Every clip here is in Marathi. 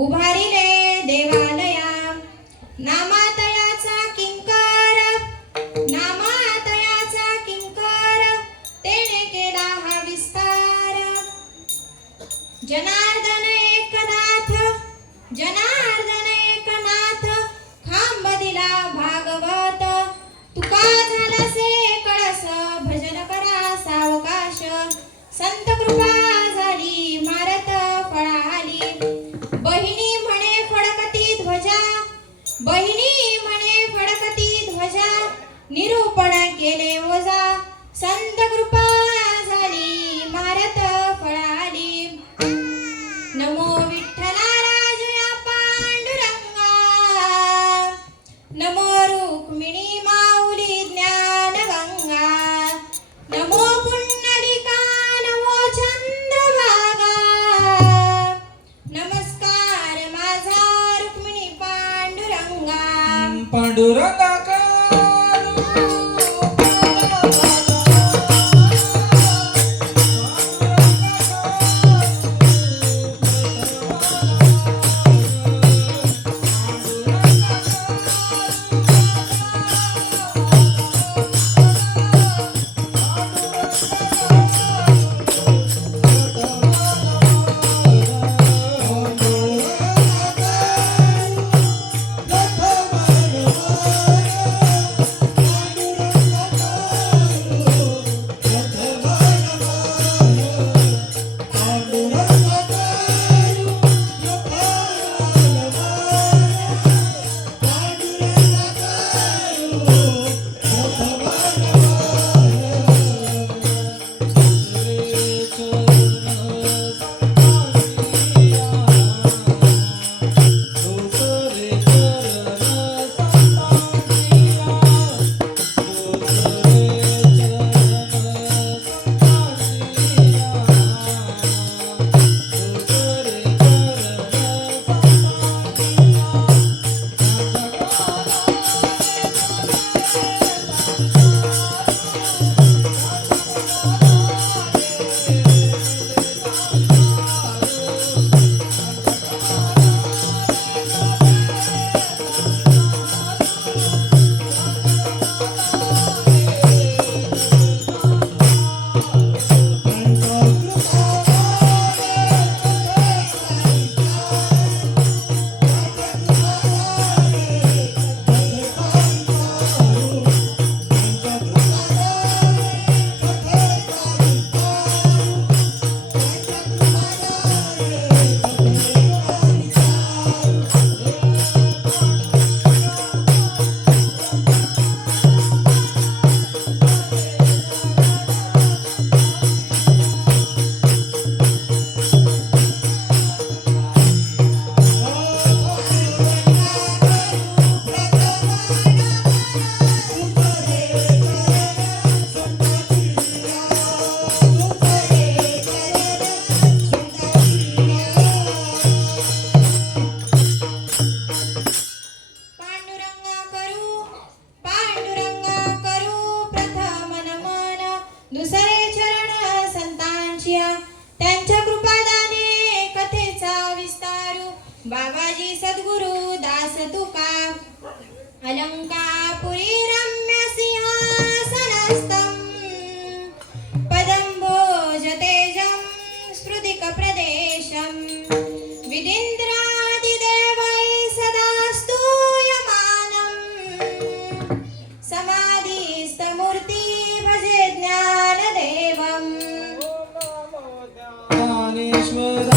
उभारिले देवालया नामातयाचा किंकार नामातयाचा किंकार तेने केला हा विस्तार जनार्दन एकनाथ जनार्दन एकनाथ खांब दिला भागवत तुका झालासे कळस भजन करा सावकाश संत कृपा झाली मारत फळाली बहिणी म्हणे फडकती ध्वजा बहिणी म्हणे फडकती ध्वजा निरूपण केले ओझा संत कृपा झाली मारत फळाली नमो विठ्ठला राजया पांडुरंगा नमो रुक्मिणी माऊली ज्ञानगंगा नमो पुंडलिका नमो चंद्रभागा नमस्कार माझा रुक्मिणी पांडुरंगा पांडुरंगा दुसरे चरण संतांच्या त्यांच्या कृपादाने कथेचा विस्तारू बाबाजी सद्गुरु दास तुका अलंकापुरी रम्य सिंहासनस्थं पदं भोजतेजं स्फुटिक प्रदेशं विदिन्द्रादिदेवै सदा स्तूयमानं समाधिस्थमूर्ति भजे ज्ञानदेवम् ज्ञानेश्वरा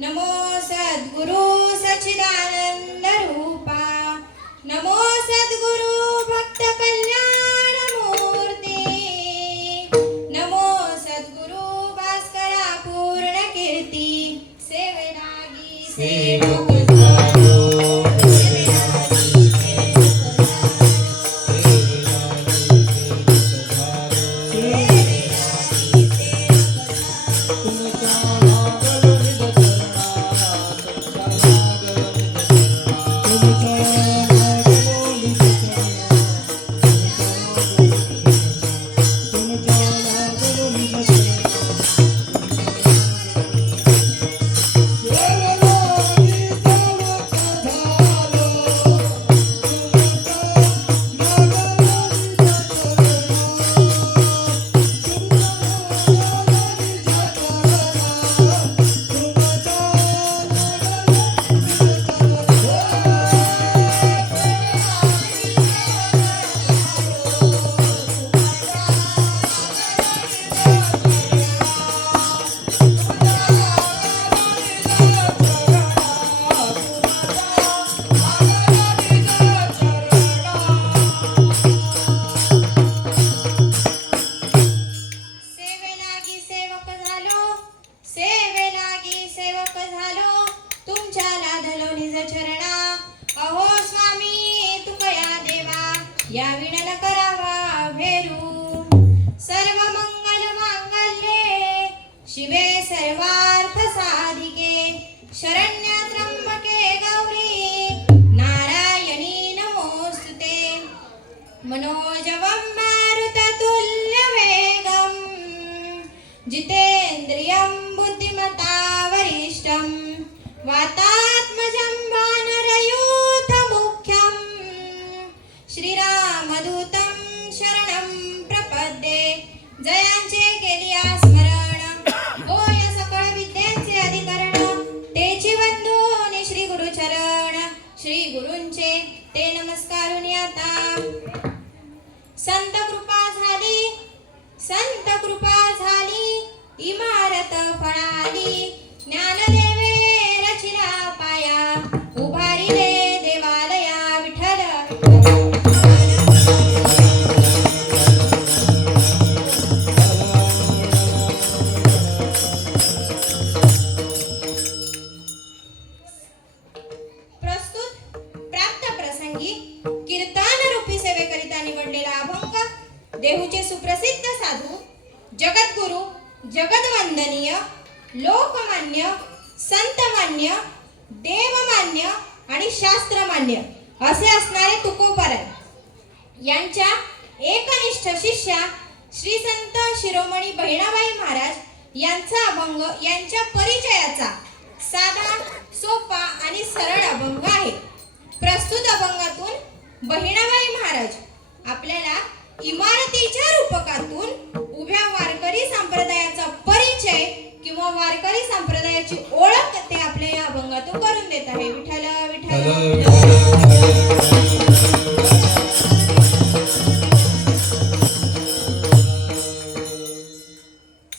नमो सद्गुरु सच्चिदानंद रूपा, नमो सद्गुरु भक्त कल्याण मूर्ती, नमो सद्गुरु भास्करा पूर्ण कीर्ती. सेवेलागी सेवक झालो, सेवेलागी सेवक झालो, सेवेलागी सेवक झालो. सेवेलागी सेवक झालो, सेवेलागी सेवक झालो, तुमच्या लाधलो निज चरणा. अहो स्वामी तुकया देवा, या विणल करावा भेरू. सर्व मंगल मांगल्ये शिवे सर्वार्थ साधिके, शरण्य त्र्यंबके गौरी नारायणी नमोस्तुते. मनोजवं मारुततुल्यवेगं, जितेन्द्रियं बुद्धिमता वरिष्ठं, वातात्मजं वानरयूथमुख्यं, श्रीरामदूतं शरणं प्रपद्ये. जयांचे केलिया स्मरण, होय सकळ विद्यांचे अधिकरण, तेची बंधूनि श्री गुरुचरण. श्री गुरूंचे ते नमस्कारुनी आता. संत कृपा झाली, संत कृपा झाली, इमारत फळाली. ज्ञानदेवे रचिला पाया, उभारिले देवालया. विठ्ठल प्रस्तुत प्राप्त प्रसंगी कीर्तन रूपी सेवेकरिता निवडलेला अभंग देहूचे सुप्रसिद्ध साधू, जगद्गुरु, जगदवंदनीय, लोकमान्य, संतमान्य, देवमान्य आणि शास्त्रमान्य असे असणारे तुकोबाराय यांच्या एकनिष्ठ शिष्या श्री संत शिरोमणी बहिणाबाई महाराज यांचा अभंग यांच्या परिचयाचा साधा, सोपा आणि सरळ अभंग आहे. प्रस्तुत अभंगातून बहिणाबाई महाराज आपल्याला इमारतीच्या रूपकातून उभ्या वारकरी संप्रदायाचा परिचय किंवा वारकरी संप्रदायाची ओळख ते आपल्या या अभंगातून करून देत आहे. विठ्ठल विठ्ठल.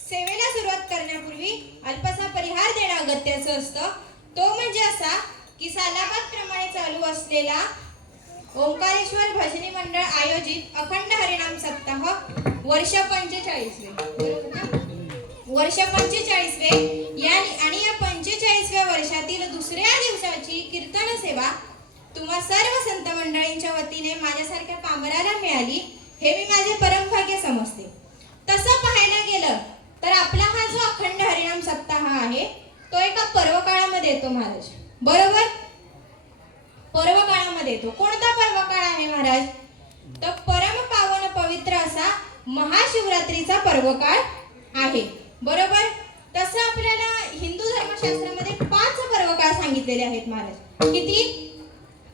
सेवेला सुरुवात करण्यापूर्वी अल्पसा परिहार देणं अगत्याचं असतं. तो म्हणजे असा की सालाबाद प्रमाणे चालू असलेला ओंकारेश्वर भजनी मंडळ आयोजित अखंड हरिनाम सप्ताह वर्ष 45वे, वर्ष 45वे आणि या 45व्या वर्षातील दुसऱ्या दिवसाची कीर्तन सेवा तुम्हा सर्व संत मंडळींच्या वतीने माझ्यासारख्या पामराला मिळाली हे मी माझे परमभाग्य समजते. तसं पाहायला गेलं तर आपला हा जो अखंड हरिनाम सप्ताह आहे तो एका पर्व काळामध्ये येतो महाराज. बरोबर, पर्व काळामध्ये येतो. कोणता पर्व काळ आहे महाराज? तर परम पावन पवित्र असा महाशिवरात्रीचा पर्व काळ आहे. बरोबर. तसं आपल्याला हिंदू धर्मशास्त्रामध्ये 5 पर्व काळ सांगितलेले आहेत महाराज. किती?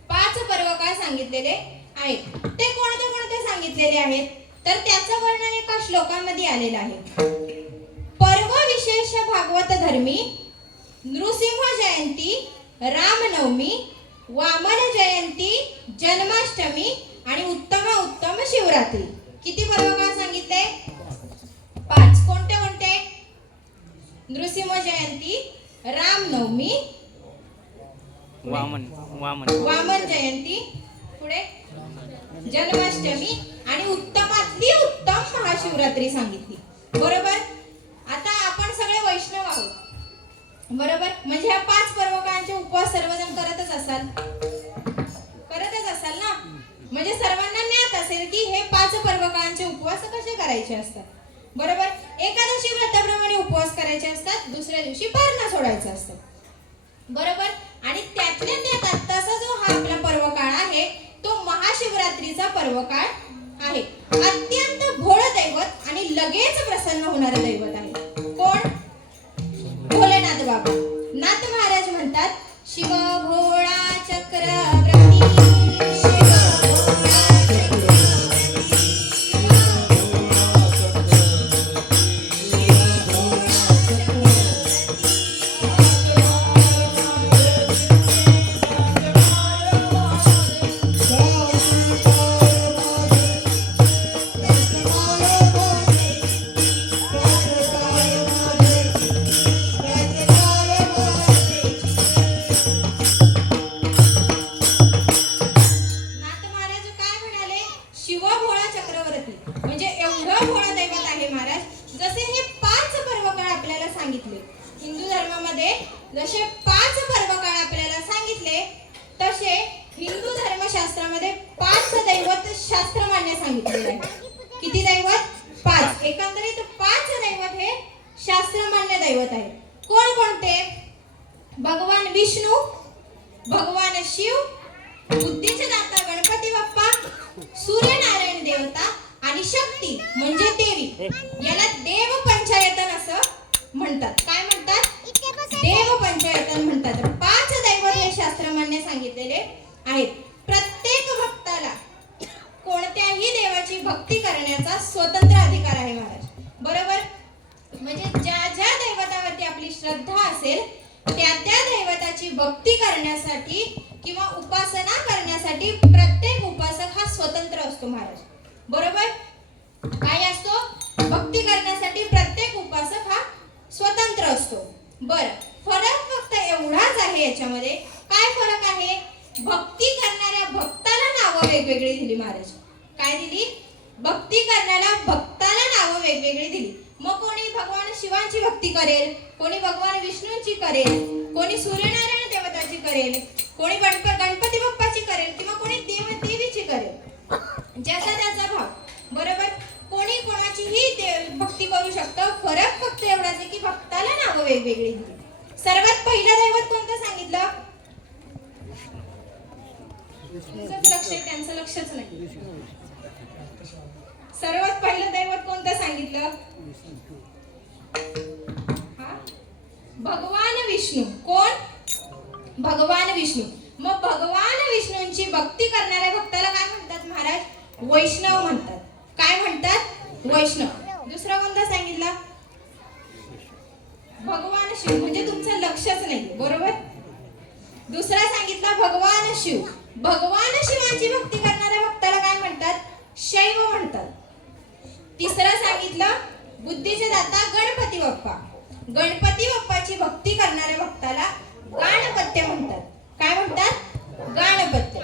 5 पर्व काळ सांगितलेले आहेत. ते कोणते कोणते सांगितलेले आहेत तर त्याचं वर्णन एका श्लोकामध्ये आलेलं आहे. पर्व विशेष भागवत धर्मी, नृसिंह जयंती, रामनवमी, वामन जयंती, जन्माष्टमी आणि उत्तम शिवरात्री. किती पर्व काळ सांगितले? 5. कोणते कोणते? नृसिंह जयंती, रामनवमी, वामन वामन वामन जयंती, पुढे जन्माष्टमी आणि उत्तमातली उत्तम महाशिवरात्री सांगितली. बरोबर. आता आपण सगळे वैष्णव आहोत. बरोबर. म्हणजे ह्या 5 पर्वकांचे उपवास सर्वजण करतच असाल ना. म्हणजे सर्वांना ज्ञात असेल की हे 5 पर्वकांचे उपवास कसे करायचे असतात. बरोबर. एकादशी व्रताप्रमाणे उपवास करायचे असतात, दुसऱ्या दिवशी पारणा सोडायचं असतं. बरोबर. आणि त्यातल्या त्यात आत्ताचा जो हा आपला पर्वकाळ आहे तो महाशिवरात्रीचा पर्वकाळ आहे. अत्यंत भोळं दैवत आणि लगेच प्रसन्न होणारं दैवत आहे. कोण? भोलेनाथ बाबा. नाथ महाराज म्हणतात, शिव भोळा चक्रवर्ती, शिव भोळा चक्रवर्ती, शिव भोळा चक्रवर्ती, शिव भोळा नाथ महाराज काय म्हणाले? शिव भोळा चक्रवर्ती. म्हणजे एवढं भोळा दैवत आहे महाराज. जसे हे 5 पर्वकाळ आपल्याला सांगितले हिंदू धर्मामध्ये, जसे 5 पर्वकाळ आपल्याला सांगितले तसे हिंदू धर्मशास्त्रामध्ये 5 दैवत शास्त्रमान्य सांगितलेले आहे. किती दैवत? 5. एकंदरीत 5 दैवत हे शास्त्रमान्य दैवत आहे. कोण कोणते? भगवान विष्णू, भगवान शिव, बुद्धीचे दाता गणपती बाप्पा, सूर्यनारायण देवता आणि शक्ती म्हणजे देवी. याला देव पंचायतन असं म्हणतात. काय म्हणतात? देव पंचायतन म्हणतात. 5 दैवत हे शास्त्रमान्य सांगितलेले आहेत. प्रत्येक भक्ताला कोणत्याही देवाची भक्ती करण्याचा स्वतंत्र अधिकार आहे महाराज. बरोबर. म्हणजे ज्या ज्या दैवतावरती आपली श्रद्धा असेल त्या त्या दैवताची भक्ती करण्यासाठी किंवा उपासना करण्यासाठी प्रत्येक उपासक हा स्वतंत्र असतो महाराज. बरोबर. काय असतो? भक्ती करण्यासाठी प्रत्येक उपासक हा स्वतंत्र असतो. बरं. फरक फक्त एवढाच आहे याच्यामध्ये. काय फरक आहे? भक्ती करणाऱ्या भक्ताला नावं वेगवेगळी दिली महाराज. काय दिली? भक्ती करणाऱ्या भक्ताला नावं वेगवेगळी दिली. मग कोणी भगवान शिवांची भक्ती करेल, कोणी भगवान विष्णूंची करेल, कोणी सूर्यनारायण देवताची करेल, कोणी गणपती बाप्पाची करेल किंवा कोणी देवीची करेल. ज्याचा त्याचा भाव. बरोबर. कोणी कोणाचीही भक्ती करू शकतं. फरक फक्त एवढाच आहे की भक्ताला नावं वेगवेगळी दिली. सर्वात पहिलं दैवत कोणतं सांगितलं? लक्ष आहे, त्यांचं लक्षच नाही. सर्वात पहिलं दैवत कोणतं सांगितलं? भगवान विष्णू. कोण? भगवान विष्णू. मग भगवान विष्णूंची भक्ती करणाऱ्या भक्ताला काय म्हणतात महाराज? वैष्णव म्हणतात. काय म्हणतात? वैष्णव. दुसरा कोणता सांगितला? भगवान शिव. म्हणजे तुमचं लक्षच नाही. बरोबर. दुसरा सांगितला भगवान शिव. भगवान शिवांची भक्ती करणाऱ्या भक्ताला काय म्हणतात? शैव म्हणतात. तिसरा सांगितलं बुद्धीचे दाता गणपती बाप्पा. गणपती बाप्पाची भक्ती करणाऱ्या भक्ताला गाणपत्य म्हणतात. काय म्हणतात? गाणपत्य.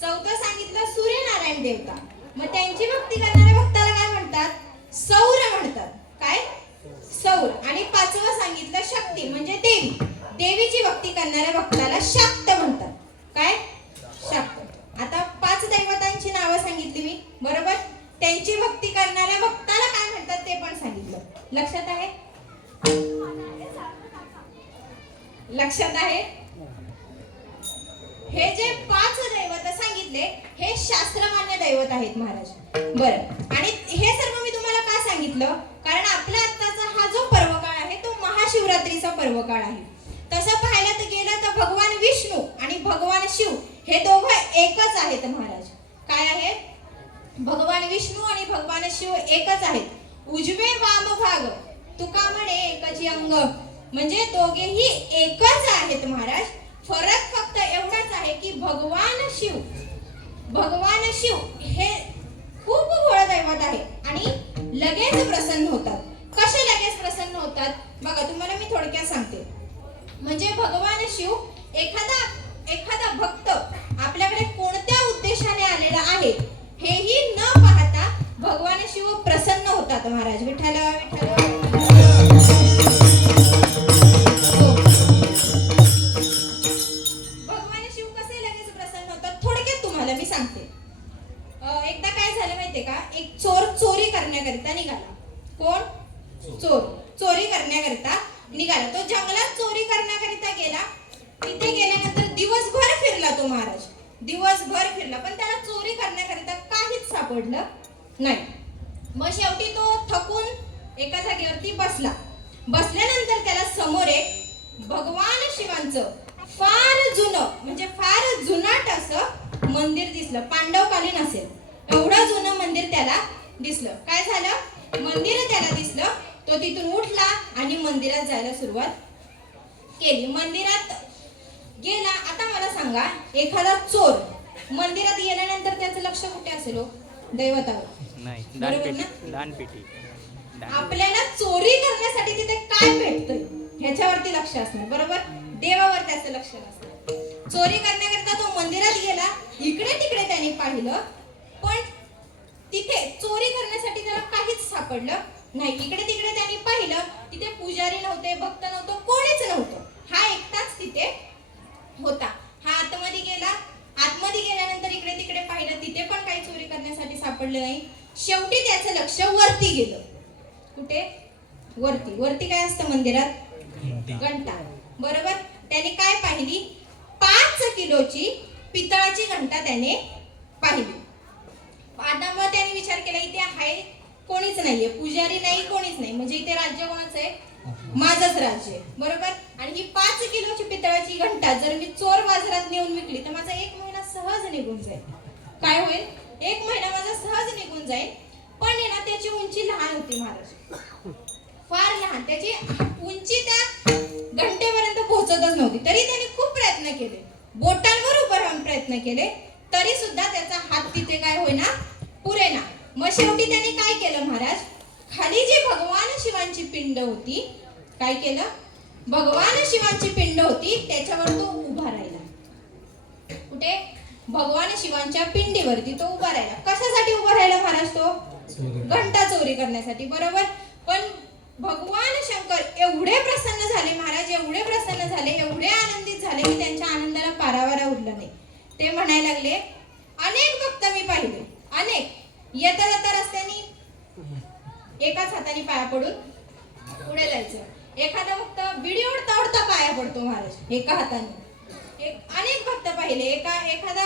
चौथं सांगितलं सूर्यनारायण देवता. मग त्यांची भक्ती करणाऱ्या भक्ताला काय म्हणतात? सौर म्हणतात. काय? सौर. आणि 5वं सांगितलं शक्ती म्हणजे देवी. देवीची भक्ती करणाऱ्या भक्ताला शाक्त म्हणतात. काय? शाक्त. आता 5 दैवतांची नावं सांगितली मी. बरोबर. त्यांची भक्ती करणाऱ्या भक्ताला काय म्हणतात ते पण सांगितलं. लक्षात आहे? लक्षात आहे? हे जे 5 दैवत सांगितले हे शास्त्रमान्य दैवत आहेत महाराज. बरं. आणि हे सर्व मी तुम्हाला का सांगितलं? कारण आपला आत्ताचा हा जो पर्वकाळ आहे तो महाशिवरात्रीचा पर्वकाळ आहे. तसं पाहायला तर गेलं तर भगवान विष्णू आणि भगवान शिव हे दोघं एकच आहेत महाराज. काय आहेत? भगवान विष्णू आणि भगवान शिव एकच आहेत. उजवे वाम भाग तुका म्हणे एकची अंग. म्हणजे दोघेही एकच आहेत महाराज. फरक फक्त एवढाच आहे की भगवान शिव हे खूप भोळं दैवत आहे आणि लगेच प्रसन्न होतात. कसे लगेच प्रसन्न होतात? बघा तुम्हाला मी थोडक्यात सांगते. म्हणजे भगवान शिव एखादा भक्त आपल्याकडे कोणत्या उद्देशाने आलेला आहे हेही न पाहता भगवान शिव प्रसन्न होतात महाराज. विठ्ठल विठ्ठल. भगवान शिव कसे लगेच प्रसन्न होतात थोडक्यात तुम्हाला मी सांगते. एकदा काय झालं माहितीये का, एक चोर चोरी करण्याकरिता निघाला. कोण? चोर चोरी करण्याकरिता निघाला. तो जंगलात चोरी करण्याकरिता गेला. तिथे गेल्यानंतर दिवसभर फिरला तो महाराज. दिवसभर फिरला पण त्याला चोरी करण्याकरिता काहीच सापडलं नाही. मग शेवटी तो थकून एका जागेवरती बसला. बसल्यानंतर त्याला समोर एक भगवान शिवांचं फार जुनं म्हणजे फार जुनाट असं मंदिर दिसलं. पांडवकालीन असेल एवढं जुनं मंदिर त्याला दिसलं. काय झालं, मंदिर त्याला दिसलं. तो तिथून उठला आणि मंदिरात जायला सुरुवात केली. मंदिरात गेला. आता मला सांगा, एखादा चोर मंदिरात गेल्यानंतर त्याचं लक्ष कुठे असेल हो? दैवतावर. नाही, बरोबर ना? दानपेटी. आपल्याला चोरी करण्यासाठी तिथे काय भेटतंय ह्याच्यावरती लक्ष असणार. बरोबर, देवावर त्याचं लक्ष नसणार. चोरी करण्याकरता तो मंदिरात गेला. इकडे तिकडे त्याने पाहिलं पण तिथे चोरी करण्यासाठी त्याला काहीच सापडलं नाही. इकडे तिकडे त्यांनी पाहिलं, तिथे पुजारी नव्हते, भक्त नव्हतं, कोणीच नव्हतं. हा एकटाच तिथे होता. हा आतमध्ये गेला. आतमध्ये गेल्यानंतर इकडे तिकडे पाहिलं, तिथे पण काही चोरी करण्यासाठी सापडलं नाही. शेवटी त्याचं लक्ष वरती गेलं. कुठे? वरती. वरती काय असतं मंदिरात? घंटा. बरोबर, त्याने काय पाहिली? 5 किलोची पितळाची घंटा त्याने पाहिली. आता मग त्याने विचार केला, इथे आहे कोणीच नाहीये, पुजारी नाही, कोणीच नाही, म्हणजे इथे राज्य कोणाचं आहे? माझंच राज्य आहे. बरोबर. आणि ही 5 किलोची पितळाची घंटा जर मी चोर बाजारात नेऊन विकली तर माझा 1 महिना सहज निघून जाईल. काय होईल? 1 महिना माझा सहज निघून जाईल. पण आहे ना, त्याची उंची लहान होती महाराज, फार लहान. त्याची उंची त्या घंटेपर्यंत पोहोचतच नव्हती. तरी त्याने खूप प्रयत्न केले, बोटांवर उभं राहून प्रयत्न केले, तरी सुद्धा त्याचा हात तिथे काय होईना, पुरेना. मग शेवटी त्याने काय केलं महाराज, खाली जी भगवान शिवांची पिंड होती, काय केलं? भगवान शिवांची पिंड होती त्याच्यावर तो उभा राहिला. कुठे? भगवान शिवांच्या पिंडीवरती तो उभा राहिला. कशासाठी उभा राहिला महाराज? तो घंटा चोरी करण्यासाठी. बरोबर. पण भगवान शंकर एवढे प्रसन्न झाले महाराज, एवढे प्रसन्न झाले, एवढे आनंदित झाले की त्यांच्या आनंदाला पारावारा उरला नाही. ते म्हणायला लागले, अनेक भक्त मी पाहिले, अनेक येता जाता रस्त्याने एकाच हाताने पाया पडून पुढे जायचं. एखादा भक्त बिडी ओढता ओढता पाया पडतो महाराज एका हाताने. अनेक भक्त पाहिले, एखादा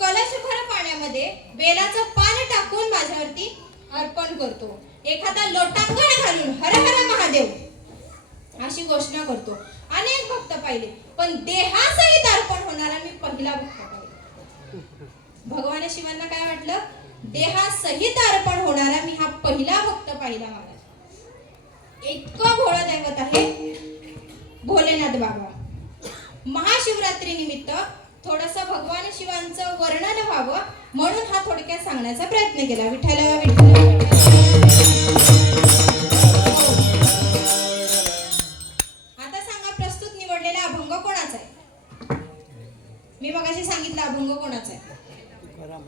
कलशभर पाण्यामध्ये बेलाचं पान टाकून माझ्यावरती अर्पण करतो. एखादा लोटांगण घालून हर हर महादेव अशी घोषणा करतो. अनेक भक्त पाहिले, पण देहासहित अर्पण होणारा मी पहिला भक्त पाहिला. भगवान शिवांना काय वाटलं? देहासहित अर्पण होणारा मी हा पहिला भक्त पाहिला महाराज. इतकं भोळं दैवत आहे भोलेनाथ बाबा. महाशिवरात्री निमित्त थोडंसं भगवान शिवांचं वर्णन व्हावं म्हणून हा थोडक्यात सांगण्याचा प्रयत्न केला. विठ्ठल विठ्ठल. आता सांगा, प्रस्तुत निवडलेला अभंग कोणाचा आहे? मी मगाशी सांगितलं अभंग कोणाचा आहे?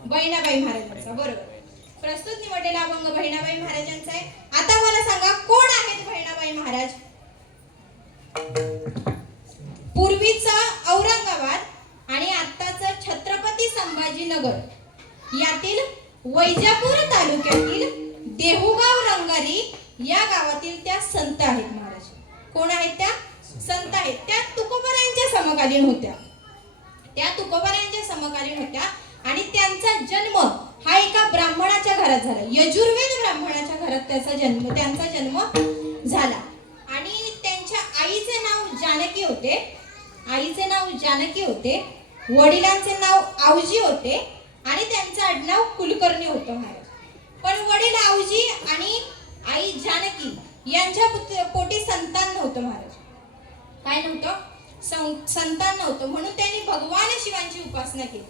बहिणाबाई महाराजांचा. बरोबर. प्रस्तुत निवडलेला अभंग बहिणाबाई महाराजांचा आहे. आता मला सांगा, कोण आहेत बहिणाबाई महाराज? पूर्वीचा औरंगाबाद आणि आत्ताचं छत्रपती संभाजीनगर यातील वैजापूर तालुक्यातील देहुगाव रंगारी या गावातील त्या संत आहेत महाराज. कोण आहेत त्या? संत आहेत. त्या तुकोबारायांच्या समकालीन होत्या. त्या तुकोबारायांच्या समकालीन होत्या आणि त्यांचा जन्म हा एका ब्राह्मणाच्या घरात झाला. यजुर्वेद ब्राह्मणाच्या घरात त्यांचा जन्म झाला. आणि त्यांच्या आईचे नाव जानकी होते. आईचे नाव जानकी होते, वडिलांचे नाव आवजी होते आणि त्यांचं आडनाव कुलकर्णी होतं महाराज. पण वडील आवजी आणि आई जानकी यांच्या पोटी संतान नव्हतं महाराज. काय नव्हतं? संतान नव्हतं. म्हणून त्यांनी भगवान शिवांची उपासना केली.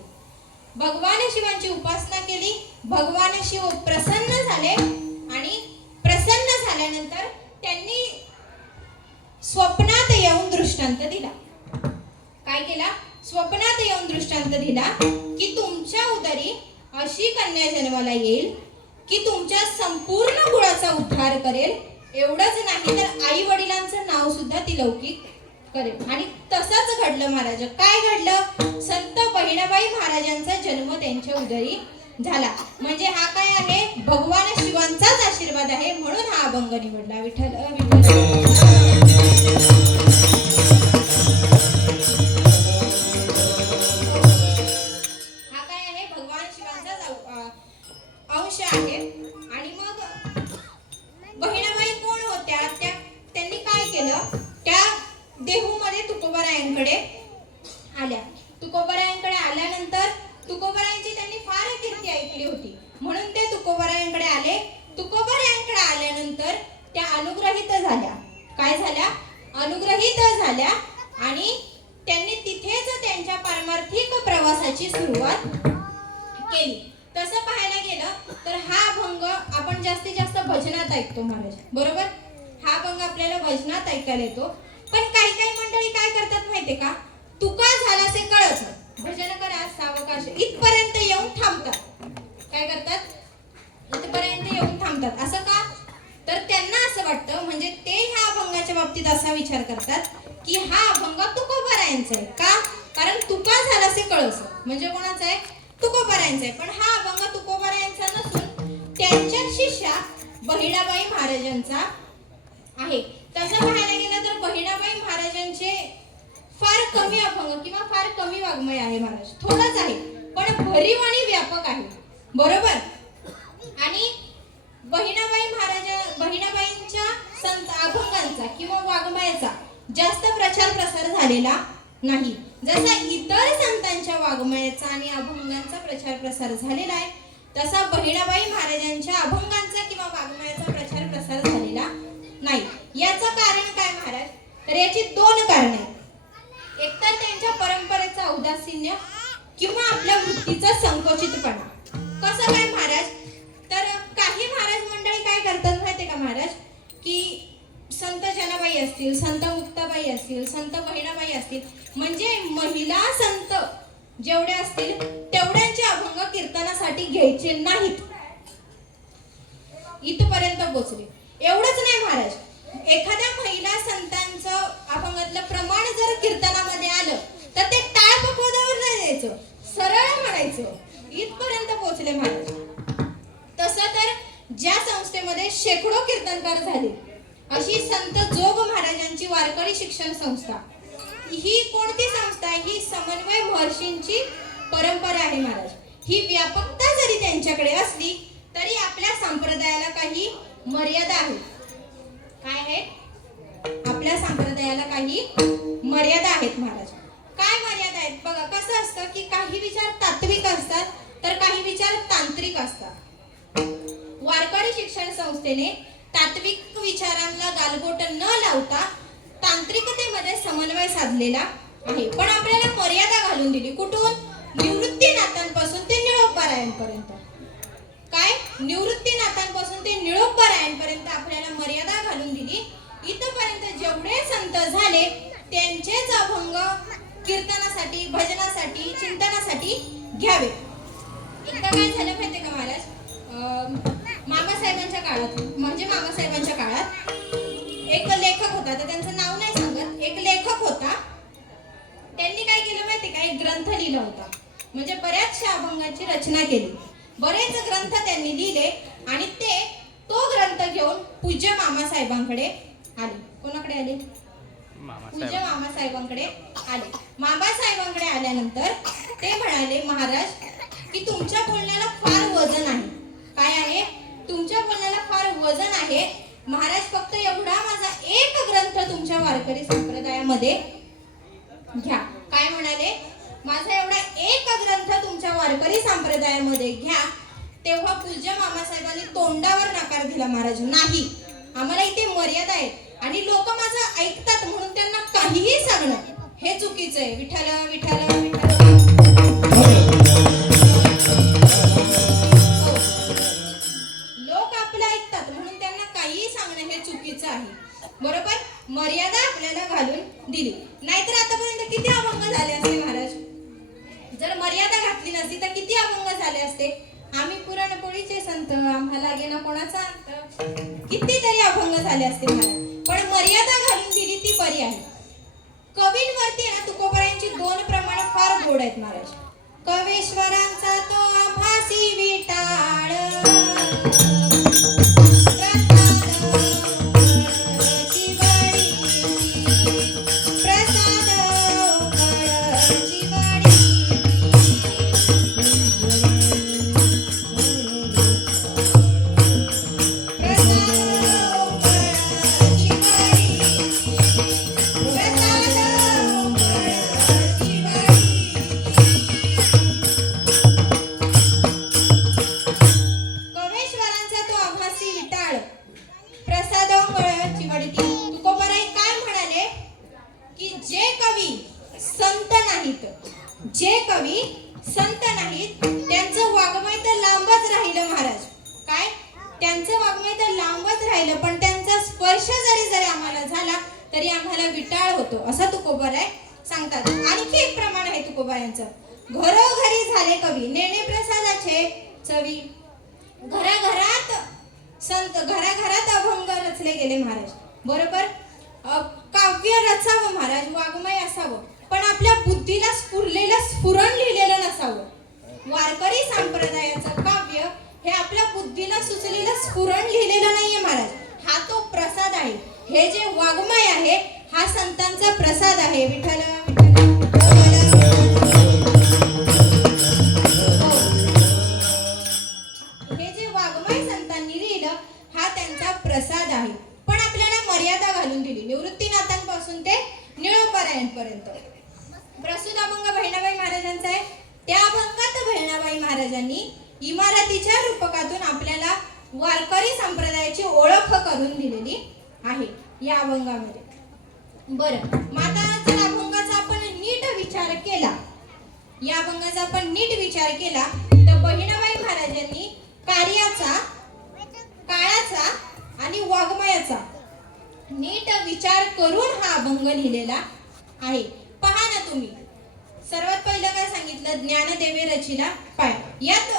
भगवान शिवांची उपासना केली. भगवान शिव प्रसन्न झाले आणि प्रसन्न झाल्यानंतर त्यांनी स्वप्नात येऊन दृष्टांत दिला. काय केला? स्वप्नात येऊन दृष्टांत दिला की तुमच्या उदरी अशी कन्या जन्माला येईल की तुमच्या संपूर्ण कुळाचा उद्धार करेल. एवढंच नाही तर आई वडिलांचं नाव सुद्धा ती लौकिक करेल. आणि तसंच घडलं महाराज. काय घडलं? संत बहिणाबाई महाराजांचा जन्म त्यांच्या उदरी झाला. म्हणजे हा काय आहे? भगवान शिवांचाच आशीर्वाद आहे, म्हणून हा अभंग निवडला. विठ्ठल विठ्ठल. हा काय आहे? भगवान शिवांचाच अंश आहे. आणि मग बहिणाबाई कोण होत्या? त्यांनी काय केलं? त्या देहूमध्ये तुकोबारायांकडे आल्या. तुकोबारायांकडे आल्यानंतर तुकोबारायांची त्यांनी फार कीर्ती ऐकली होती, म्हणून ते तुकोबारायांकडे आले. तुकोबारायांकडे आल्यानंतर त्या अनुग्रहित झाल्या. काय झाल्या? अनुग्रहित झाल्या. आणि त्यांनी तिथेच त्यांच्या पारमार्थिक प्रवासाची सुरुवात केली. तसं पाहायला गेलं तर हा अभंग आपण जास्तीत जास्त भजनात ऐकतो महाराज, बरोबर? हा अभंग आपल्याला भजनात ऐकायला येतो. पण काही काही मंडळी काय करतात माहितीये का? तुका झालासे कळच, भजन करा सावकाश, इथपर्यंत येऊन थांबतात. काय करतात? इथपर्यंत येऊन थांबतात. असं का? तर त्यांना असं वाटतं, म्हणजे ते ह्या अभंगाच्या बाबतीत असा विचार करतात की हा अभंग तुकोबारायांचा आहे. का? कारण तुका झालासे कळस म्हणजे कोणाचा आहे? तुकोबारायांचा आहे. पण हा अभंग तुकोबारायांचा नसून त्यांच्या शिष्या बहिणाबाई महाराजांचा आहे. तसं पाहायला गेलं तर बहिणाबाई महाराजांचे फार कमी अभंग किंवा फार कमी वाङ्मय आहे महाराज, थोडंच आहे, पण भरीव आणि व्यापक आहे, बरोबर? आणि बहिणाबाईंच्या संत अभंगांचा किंवा वाङ्मयाचा जास्त प्रचार प्रसार झालेला नाही. जसा इतर संतांच्या वाङ्मयाचा आणि अभंगांचा प्रचार प्रसार झालेला आहे, तसा बहिणाबाई महाराजांच्या अभंगांचा किंवा वाङ्मयाचा प्रचार प्रसार झालेला नाही. याचं कारण काय महाराज? तर याची दोन कारण आहेत. एकतर त्यांच्या परंपरेचा औदासीन्य किंवा आपल्या वृत्तीचा संकोचितपणा. कसं काय महाराज? तर काही महाराज मंडळी काय करतात माहितीये का महाराज? की संत जनाबाई असतील, संत मुक्ताबाई असतील, संत बहिणाबाई असतील, म्हणजे महिला संत जेवढे असतील तेवढ्यांचे अभंग कीर्तनासाठी घ्यायचे नाहीत, इथपर्यंत पोहोचले. एवढंच नाही महाराज, एखाद्या महिला संतांचं अभंगातलं प्रमाण जर कीर्तनामध्ये आलं तर ते टाळ पकवादावर नाही द्यायचं, सरळ म्हणायचं, इथपर्यंत पोहोचले महाराज. तसं तर ज्या संस्थेमध्ये शेकडो कीर्तनकार झाले अशी संत जोग महाराजांची वारकरी शिक्षण संस्था, ही कोणती संस्था आहे? ही समन्वय महर्षींची परंपरा आहे महाराज. ही व्यापकता जरी त्यांच्याकडे असली तरी आपल्या संप्रदायाला काही मर्यादा आहेत. काय आहे? आपल्या संप्रदायाला काही मर्यादा आहेत महाराज. काय मर्यादा आहेत? बघा, कसं असतं की काही विचार तात्विक असतात तर काही विचार तांत्रिक असतात. वारकरी शिक्षण संस्थेने तात्विक विचारांना गालबोट न लावता तांत्रिकतेमध्ये समन्वय साधलेला आहे. पण आपल्याला मर्यादा घालून दिली. कुठून? निवृत्तीनाथांपासून ते निळोपारायणपर्यंत. काय? निवृत्तीनाथांपासून ते निळोपारायणपर्यंत आपल्याला मर्यादा घालून दिली. इथपर्यंत जेवढे संत झाले त्यांचेच अभंग कीर्तनासाठी, भजनासाठी, चिंतनासाठी घ्यावे. एकदा काय झालं माहितीये का महाराज? मामासाहेबांच्या काळात, म्हणजे मामासाहेबांच्या काळात एक लेखक होता, तर त्यांचं नाव नाही सांगत, एक लेखक होता. त्यांनी काय केलं माहितीये का? एक ग्रंथ लिहिला होता, म्हणजे बऱ्याचशा अभंगाची रचना केली. बरेच ग्रंथ त्यांनी लिहिले आणि तो ग्रंथ घेऊन पूज्य मामासाहेबांकडे आले. कोणाकडे आले? पूज्य मामासाहेबांकडे आले. मामासाहेबांकडे आल्यानंतर ते म्हणाले, महाराज की तुमच्या बोलण्याला फार वजन आहे. काय आहे? तुमच्या बोलण्याला फार वजन आहे महाराज. फक्त एवढा माझा एक ग्रंथ तुमच्या वारकरी संप्रदायामध्ये घ्या. काय म्हणाले? माझा एवढा एक ग्रंथ तुमच्या वारकरी संप्रदायामध्ये घ्या. तेव्हा पूज्य मामासाहेबांनी तोंडावर नकार दिला महाराज. नाही, आम्हाला इथे मर्यादा आहे आणि लोक माझं ऐकतात म्हणून त्यांना काहीही सांगणं हे चुकीचं आहे. विठ्ठल विठ्ठल विठ्ठल. लोक आपलं ऐकतात म्हणून त्यांना काहीही सांगणं हे चुकीचं आहे, बरोबर? मर्यादा आपल्याला घालून किती अभंग झाले असते महाराज. जर मर्यादा घातली नसती तर किती अभंग झाले असते. आम्ही पुरणपोळीचे संत, आम्हाला गेला कोणाचा अंत, कितीतरी अभंग झाले असते महाराज. पण मर्यादा घालून दिली ती बरी आहे. कवींवरती आहे ना तुकोबारायांची दोन प्रमाण फार गोड आहेत महाराज. कवेश्वरांचा तो आभासी विटाळ, जे कवी संत नाहीत त्यांचं वाङ्मय तर लांबच राहिलं महाराज. काय त्यांचं वाङ्मय तर लांबच राहिलं, पण त्यांचा स्पर्श जरी आम्हाला झाला तरी आम्हाला विटाळ होतो असं तुकोबाराय सांगतात. आणखी एक प्रमाण आहे तुकोबारायांचं. घरोघरी झाले कवी नेणे प्रसादाचे चवी. घराघरात संत, घराघरात अभंग रचले गेले महाराज. बरोबर, काव्य रचावं महाराज, वाङ्मय असावं, पण आपल्या बुद्धीला स्फुरण लिहिलेलं नसावं. वारकरी संप्रदायाचं काव्य हे आपल्या बुद्धीला सुचलेलं स्फुरण लिहिलेलं नाहीये महाराज. हा तो प्रसाद आहे. हे जे वाङ्मय आहे हा संतांचा प्रसाद आहे. विठ्ठल हे जे वाङ्मय संतांनी लिहिलं हा त्यांचा प्रसाद आहे. पण आपल्याला मर्यादा घालून दिली. निवृत्तीनाथांपासून ते निळोपारायणपर्यंत. प्रस्तुत अभंग बहिणाबाई महाराजांचा आहे. त्या अभंगात बहिणाबाई महाराजांनी इमारतीच्या रूपकातून आपल्याला वारकरी संप्रदायाची ओळख करून दिलेली आहे या अभंगामध्ये. बरं, माता जर अभंगाचा आपण नीट विचार केला, या अभंगाचा आपण नीट विचार केला तर बहिणाबाई महाराजांनी कार्याचा, काळाचा आणि वाङ्मयाचा नीट विचार करून हा अभंग लिहिलेला आहे. पहा ना तुम्ही, सर्वात पहिलं काय सांगितलं, ज्ञानदेवे रचिला पाय. यात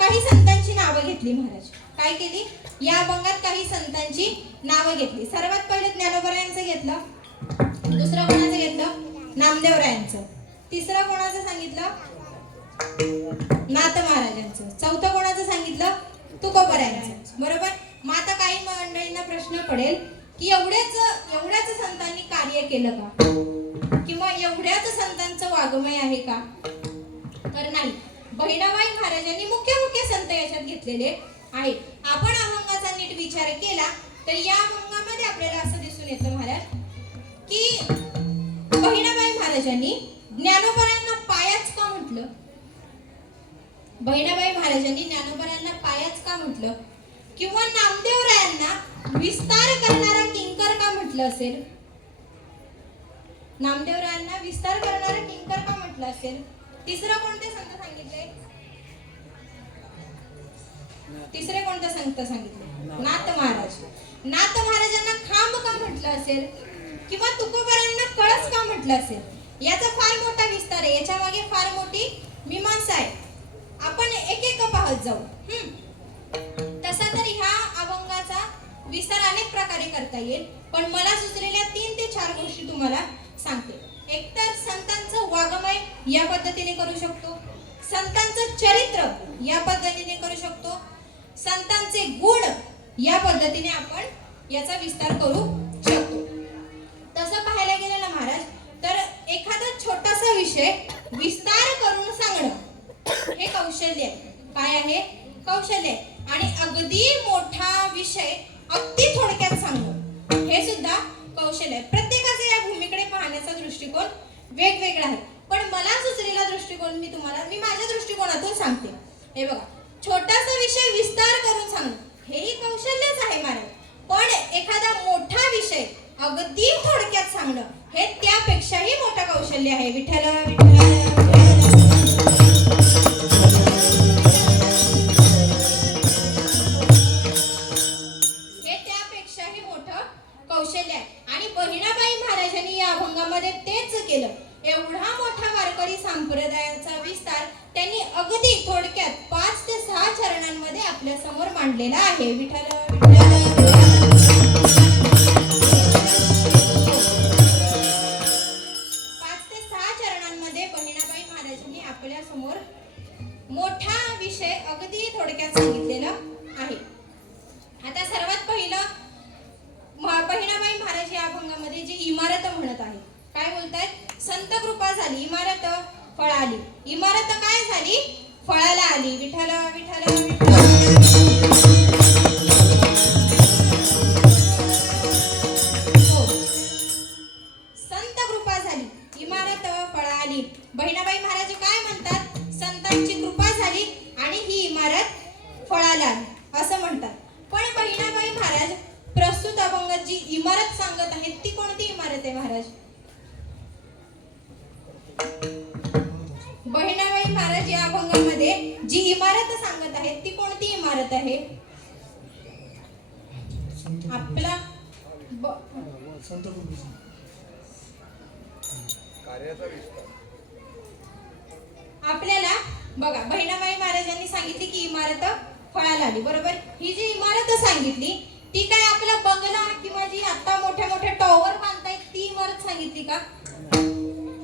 काही संतांची नावं घेतली महाराज. काय केली, या अभंगात काही संतांची नावं घेतली. सर्वात पहिलं ज्ञानोबरायांचं घेतलं, दुसरं कोणाचं घेतलं, नामदेवरायांचं, तिसरं कोणाचं सांगितलं, नाथ महाराजांचं, चौथं कोणाचं सांगितलं, तुकोबारायांचं. बरोबर. मग आता काही मंडळींना प्रश्न पडेल की एवढ्याच संतांनी कार्य केलं का, किंवा एवढ्याच संतांचं वाङ्मय आहे का? तर नाही. बहिणाबाई महाराजांनी मुख्य संत याच्यात घेतलेले आहेत. आपण अभंगाचा नीट विचार केला तर या अभंगामध्ये आपल्याला असं दिसून येतं महाराज की बहिणाबाई महाराजांनी ज्ञानोबारायांना पायाच का म्हटलं, बहिणाबाई महाराजांनी ज्ञानोबारायांना पायाच का म्हटलं, किंवा नामदेवरायांना विस्तार करणारा किंकर का म्हटलं असेल, नामदेवरायांना विस्तार करणारा किंकर का म्हटलं असेल. तिसरं कोणते संत सांगितले, तिसरे कोणते संत सांगितले, नाथ महाराज. नाथ महाराजांना खांब का म्हटलं असेल, किंवा तुकोबारायांना कळस का म्हटलं असेल. याचा फार मोठा विस्तार आहे, याच्या मागे फार मोठी मीमांसा आहे. आपण एक पाहत जाऊ. तसा तर ह्या अभंगाचा विस्तार अनेक प्रकारे करता येईल, पण मला सुचलेल्या 3 ते 4 गोष्टी तुम्हाला सांगते. एकतर संतांचं वाङ्मय या पद्धतीने करू शकतो, संतांचं चरित्र या पद्धतीने करू शकतो, संतांचे गुण या पद्धतीने आपण याचा विस्तार करू शकतो. तसं पाहायला गेलं ना महाराज, तर एखादा छोटासा विषय विस्तार करून सांगणं हे कौशल्य आहे. काय आहे, कौशल्य आहे. आणि अगदी मोठा विषय अगदी थोडक्यात सांगणं हे सुद्धा कौशल्य आहे. प्रत्येकाचा या भूमीकडे पाहण्याचा दृष्टिकोन वेगवेगळा आहे, पण मला सुचलेला दृष्टिकोन मी माझ्या दृष्टिकोनातून सांगते. हे बघा, छोटासा विषय विस्तार करून सांगणं हेही कौशल्यच आहे महाराज, पण एखादा मोठा विषय अगदी थोडक्यात सांगणं हे त्यापेक्षाही मोठं कौशल्य आहे. विठ्ठल हे त्यापेक्षाही मोठं कौशल्य आहे. आणि बहिणाबाई महाराजांनी या अभंगामध्ये तेच केलं. एवढा मोठा वारकरी संप्रदायाचा विस्तार त्यांनी अगदी थोडक्यात 5 ते 6 चरणांमध्ये आपल्या समोर मांडलेला आहे. विठ्ठल विठ्ठल. 5 ते 6 चरणांमध्ये बहिणाबाई महाराजांनी आपल्या समोर मोठा विषय अगदी थोडक्यात सांगितलेला आहे. आता सर्वात पहिलं बहिणाबाई महाराज या अभंगामध्ये जी इमारत म्हणत आहे, काय बोलतायत? संत कृपा झाली, इमारत फळाली. इमारत काय झाली? फळाला आली. विठ्ठल विठ्ठल विठ्ठल. हो. संत कृपा झाली, इमारत फळाली. बहिणाबाई महाराज काय म्हणतात? संतांची कृपा झाली आणि ही इमारत फळाला आली असं म्हणतात. पण बहिणाबाई महाराज प्रस्तुत अभंगात जी इमारत सांगत आहेत ती कोणती इमारत आहे महाराज? बहिणाबाई महाराज या अभंगामध्ये जी इमारत सांगत आहेत ती कोणती इमारत आहे? आपला आपल्याला बघा, बहिणाबाई महाराजांनी सांगितली की इमारत फळाला आली, बरोबर? ही जी इमारत सांगितली ती काय आपला बंगला किंवा जी आता मोठ्या मोठ्या टॉवर बांधतायत ती इमारत सांगितली का?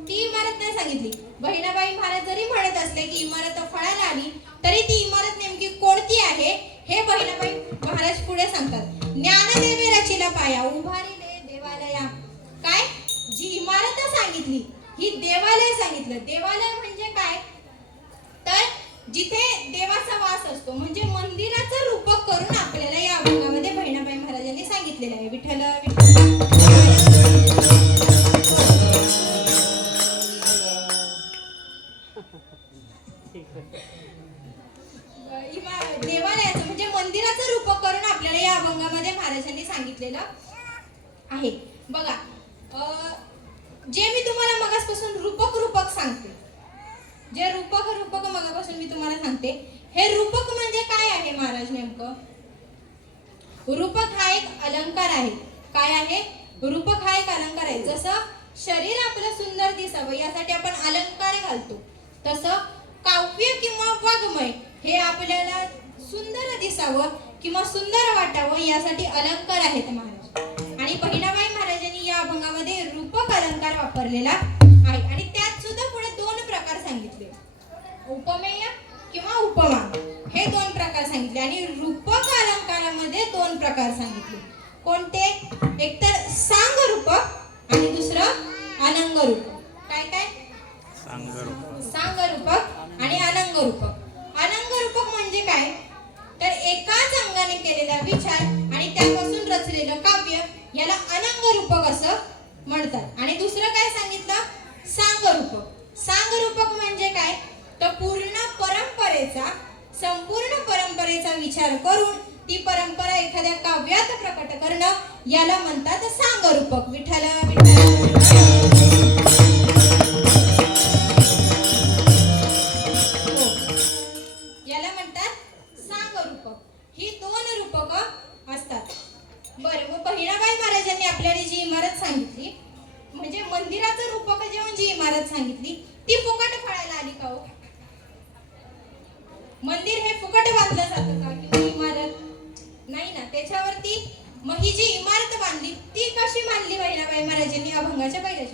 ती इमारत नाही सांगितली. बहिणाबाई महाराज जरी म्हणत असले की इमारत फळाला आली तरी ती इमारत नेमकी कोणती आहे हे बहिणाबाई महाराज पुढे सांगतात. ज्ञानदेवे रचिला पाया उभारिले देवालया. काय? जी इमारत सांगितली ही देवालय सांगितलं. देवालय म्हणजे काय? तर जिथे देवाचा वास असतो, म्हणजे मंदिराचं रूपक करून आपल्याला या अभंगामध्ये बहिणाबाई महाराजांनी सांगितलेलं आहे. विठ्ठल विठ्ठल. देवालयाचं म्हणजे मंदिराचं रूपक करून आपल्याला या अभंगामध्ये महाराजांनी सांगितलेलं आहे. बघा, जे मी तुम्हाला मगासपासून रूपक सांगते, जे रूपक मगापासून मी तुम्हाला सांगते, हे रूपक म्हणजे काय आहे महाराज? नेमकं रूपक हा एक अलंकार आहे. काय आहे? रूपक हा एक अलंकार आहे. जसं शरीर आपलं सुंदर दिसावं यासाठी आपण अलंकार घालतो, तसं काव्य किंवा वाङ्मय हे आपल्याला सुंदर दिसावं किंवा सुंदर वाटावं यासाठी अलंकार आहेत महाराज. आणि बहिणाबाई महाराजांनी या अभंगामध्ये रूपक अलंकार वापरलेला आहे. आणि त्यात सुद्धा पुढे 2 प्रकार सांगितले, उपमेय किंवा उपमान, हे 2 प्रकार सांगितले. आणि रूपक अलंकारामध्ये 2 प्रकार सांगितले. कोणते? एकतर सांग रूपक आणि दुसरं अनंग रूपक. काय काय? सांग रूपक आणि अनंग रूपक. अनंग रूपक म्हणजे काय? तर एकाच अंगाने केलेला विचार आणि त्यापासून रचलेलं काव्य याला अनंग रूपक असं म्हणतात. आणि दुसरं काय सांगितलं? सांग रूपक. सांग रूपक म्हणजे काय? तर संपूर्ण परंपरेचा विचार करून ती परंपरा एखाद्या काव्यात प्रकट करणं याला म्हणतात सांग रूपक. विठ्ठल विठ्ठल. ही 2 रूपक असतात. बरं, मग बहिणाबाई महाराजांनी आपल्याला जी इमारत सांगितली, म्हणजे मंदिराचं रूपक जेव्हा जी इमारत सांगितली ती फुकट फळायला आली का हो? मंदिर हे फुकट बांधलं जातं का? किंवा इमारत नाही ना. त्याच्यावरती मग ही जी इमारत बांधली ती कशी बांधली बहिणाबाई महाराजांनी? अभंगाच्या पहिल्या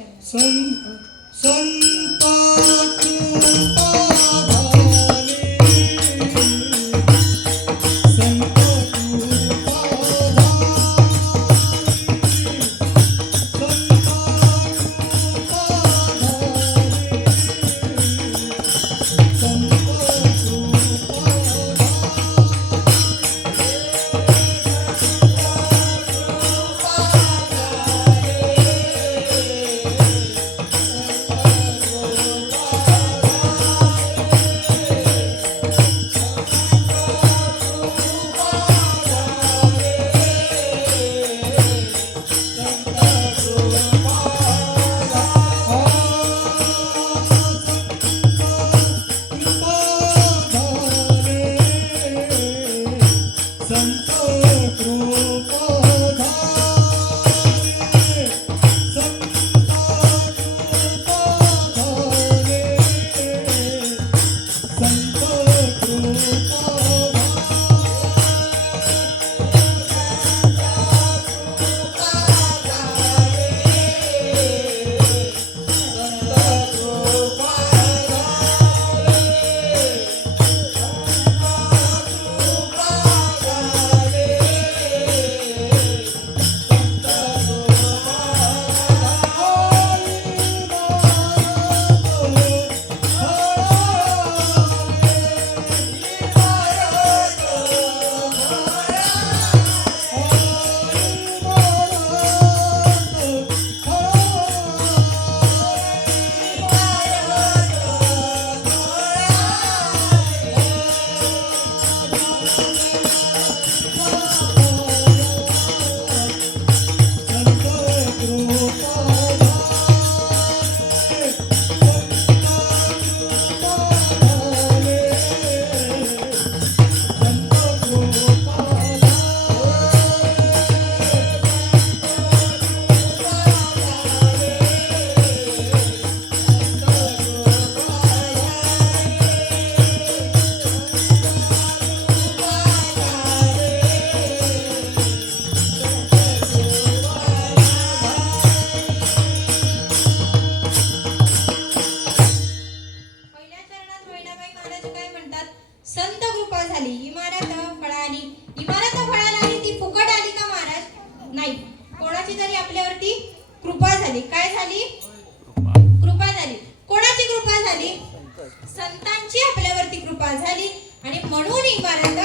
म्हणून इमारत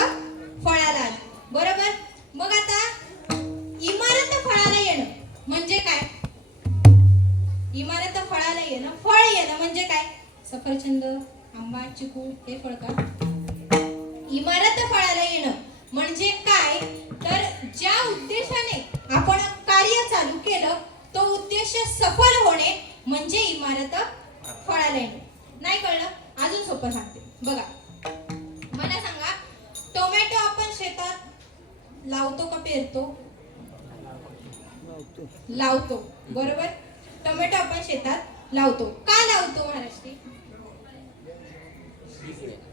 फळाला आली. बरोबर. मग आता इमारत फळाला येणं म्हणजे काय? इमारत फळाला येणं, फळ येणं म्हणजे काय? सफरचंद, आंबा, चिकू हे फळ का? इमारत फळाला येणं म्हणजे काय? तर ज्या उद्देशाने आपण कार्य चालू केलं तो उद्देश सफल होणे म्हणजे इमारत फळाला येणे. नाही कळलं? अजून सोपं सांगते बघा. मला सांगा, टोमॅटो आपण शेतात लावतो का पेरतो? लावतो. बरोबर. टोमॅटो आपण शेतात लावतो. का लावतो महाराष्ट्री?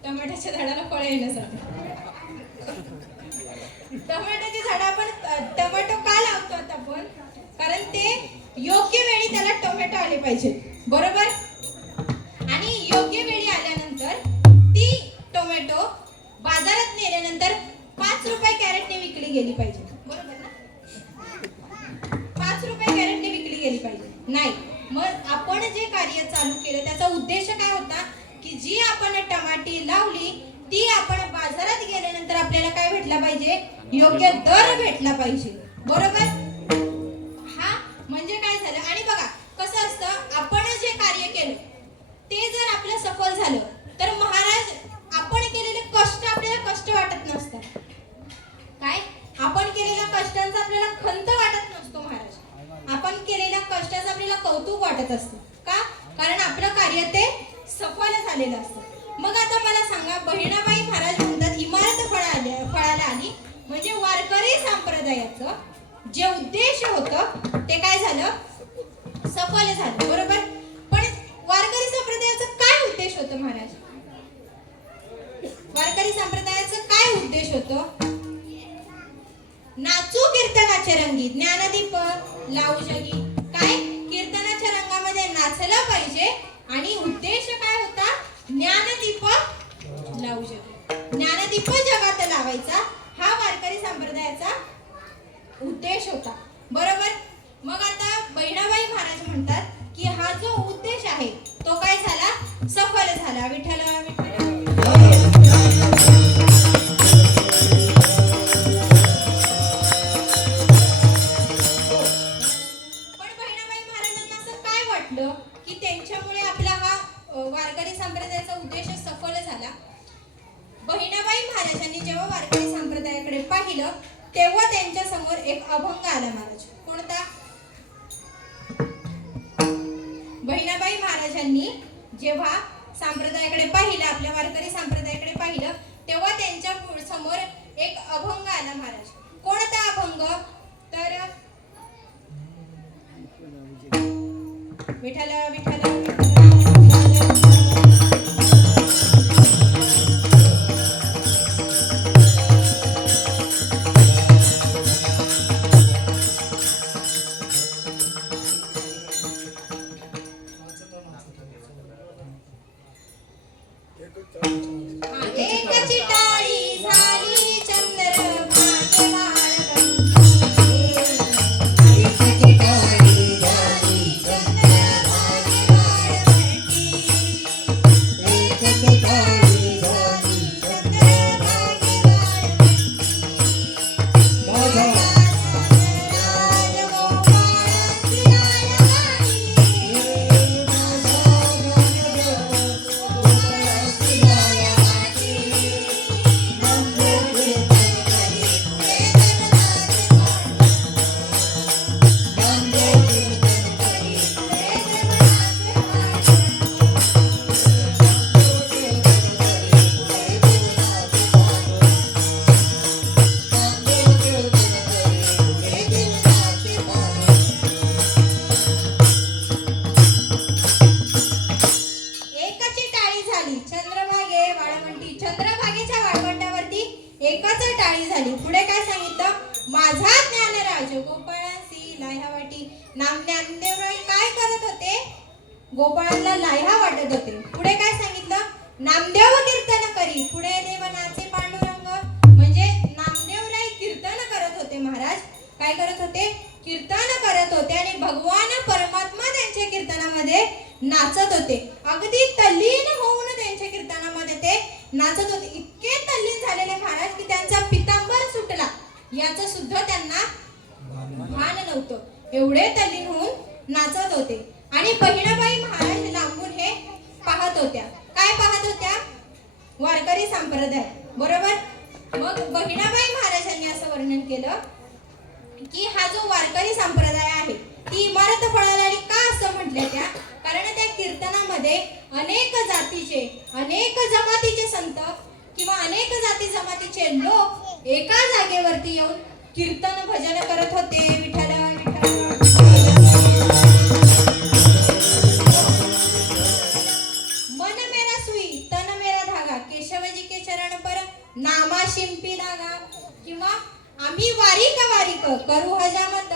टोमॅटोच्या झाडाला फळ येण्यासाठी. टोमॅटोचे झाड आपण टोमॅटो का लावतो आता आपण? कारण ते योग्य वेळी त्याला टोमॅटो आले पाहिजे. बरोबर. आणि योग्य वेळी आल्यानंतर ती टोमॅटो बाजारात नेल्यानंतर 5 रुपये कॅरेटने विकली गेली पाहिजे. बरोबर ना? 5 रुपये कॅरेटने विकली गेली पाहिजे. नाही. मग आपण जे कार्य चालू केलं त्याचा उद्देश काय होता की जी आपण टमाटी लावली ती आपण बाजारात गेल्यानंतर आपल्याला काय भेटला पाहिजे? योग्य दर भेटला पाहिजे. बरोबर. हा म्हणजे काय झालं? आणि बघा कसं असतं, आपण जे कार्य केलं ते जर आपलं सफल झालं तर महाराज आपण केलेले कष्ट आपल्याला कष्ट वाटत नसतात. काय? आपण केलेल्या कष्टांचा आपल्याला खंत वाटत नसतो महाराज. आपण केलेल्या कष्टाचं आपल्याला कौतुक वाटत असतं. का? कारण आपलं कार्य ते सफल झालेलं असतं. मग आता मला सांगा, बहिणाबाई महाराज म्हणतात इमारत फळाला आली म्हणजे वारकरी संप्रदायाचं जे उद्देश होतं ते काय झालं? सफल झालं. बरोबर. पण वारकरी संप्रदायाचं काय उद्देश होतं महाराज? वारकरी संप्रदायाचं काय उद्देश होतं? नाचू कीर्तनाचे रंगी, ज्ञानदीप लावू जगी. काय? कीर्तनाच्या रंगामध्ये नाचलं पाहिजे आणि उद्देश काय होता? ज्ञानदीप लावू जगी. ज्ञानदीप जगात लावायचा हा वारकरी संप्रदायाचा उद्देश होता. बरोबर. मग आता बहिणाबाई महाराज म्हणतात की हा जो उद्देश आहे तो काय झाला? सफल झाला. विठ्ठल विठ्ठल. की त्यांच्यामुळे आपला हा वारकरी संप्रदायाचा उद्देश सफल झाला. बहिणाबाई महाराजांनी जेव्हा वारकरी संप्रदायाकडे पाहिलं तेव्हा त्यांच्या समोर एक अभंग आला महाराज. कोणता? बहिणाबाई महाराजांनी जेव्हा संप्रदायाकडे पाहिलं, आपल्या वारकरी संप्रदायाकडे पाहिलं तेव्हा त्यांच्या समोर एक अभंग आला महाराज. कोणता अभंग? तर विठ्ठल विठ्ठल. एकाची टाळी झाली चंद्रभागे वाळवंटी. एकाची टाळी झाली चंद्रभागे वाळवंटी. एकाची टाळी झाली चंद्रभागे वाळवंटी. चंद्रभागेच्या वाळवंटावरती एकच टाळी झाली. पुढे काय सांगितलं? माझा ज्ञानराज गोपाळासी लाह्या वाटी. ज्ञानदेवराय काय करत होते? गोपाळांना लाह्या वाटत होते. पुढे काय सांगितलं? नामदेव कीर्तन करी. पुढे देवनाचे पांडुरंग म्हणजे नामदेवराय कीर्तन करत होते महाराज. काय करत होते? कीर्तन करत होते आणि भगवान परमात्मा त्यांच्या कीर्तनामध्ये नाचत होते. अगदी तल्लीन होऊन त्यांच्या कीर्तनामध्ये ते नाचत होते. इतके तल्लीन होत्या. काय पाहत होत्या? वारकरी संप्रदाय. बरोबर. मग बहिणाबाई महाराजांनी असं वर्णन केलं की हा जो वारकरी संप्रदाय आहे ती इमारत फळाला आली. का असं म्हटलं त्या? कारण त्या कीर्तनामध्ये अनेक जातीचे, अनेक जमातीचे संत किंवा अनेक जाती जमातीचे लोक एका जागेवरती येऊन कीर्तन भजन करत होते. विठ्ठल मन मेरा सुई तन मेरा धागा केशवजी के चरण पर नामा शिंपी लागा. किंवा आम्ही वारीक करू हजामत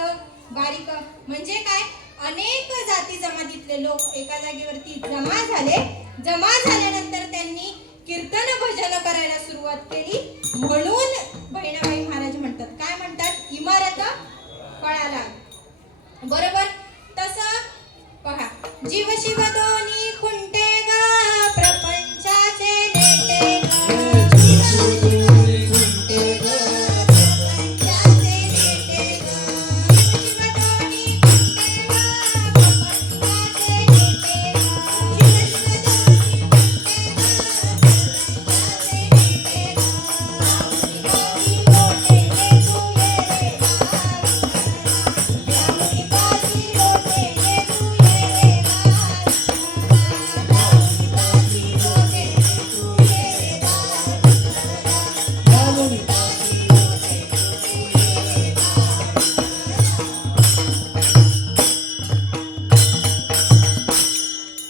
बारीक. म्हणजे काय? अनेक जाती जमातीतले लोक एका जागेवरती जमा झाले. जमा झाल्यानंतर त्यांनी कीर्तन भजन करायला सुरुवात केली. म्हणून बहिणाबाई महाराज म्हणतात, काय म्हणतात? इमारत फळाला. बरोबर. तसं पहा, जीव शिव दोन्ही खुंटे ग प्रपंचाचे नेते ग.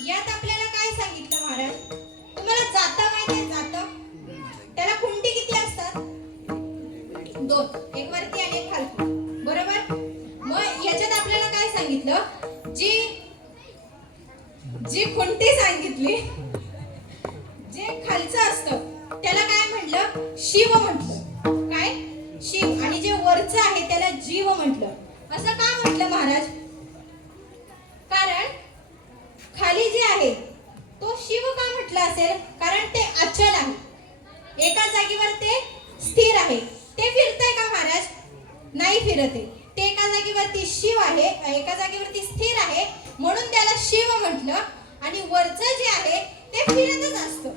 यात आपल्याला काय सांगितलं महाराज? तुम्हाला जातं माहिती आहे? जातं त्याला खुंटी किती असतात? 2, एक वरती आणि एक खालती. बरोबर. मग याच्यात आपल्याला काय सांगितलं? जी खुंटी सांगितली, जे खालचं असतं त्याला काय म्हटलं? शिव म्हटलं. काय? शिव. आणि जे वरचं आहे त्याला जीव म्हटलं. असं का म्हटलं महाराज? कारण खाली जे आहे तो शिव का म्हटला असेल? कारण ते अचल आहे. एका जागेवर ते स्थिर आहे. ते फिरतंय का महाराज? नाही फिरते. ते एका जागेवरती शिव आहे, एका जागेवरती स्थिर आहे, म्हणून त्याला शिव म्हटलं. आणि वरचं जे आहे ते फिरतच असतं.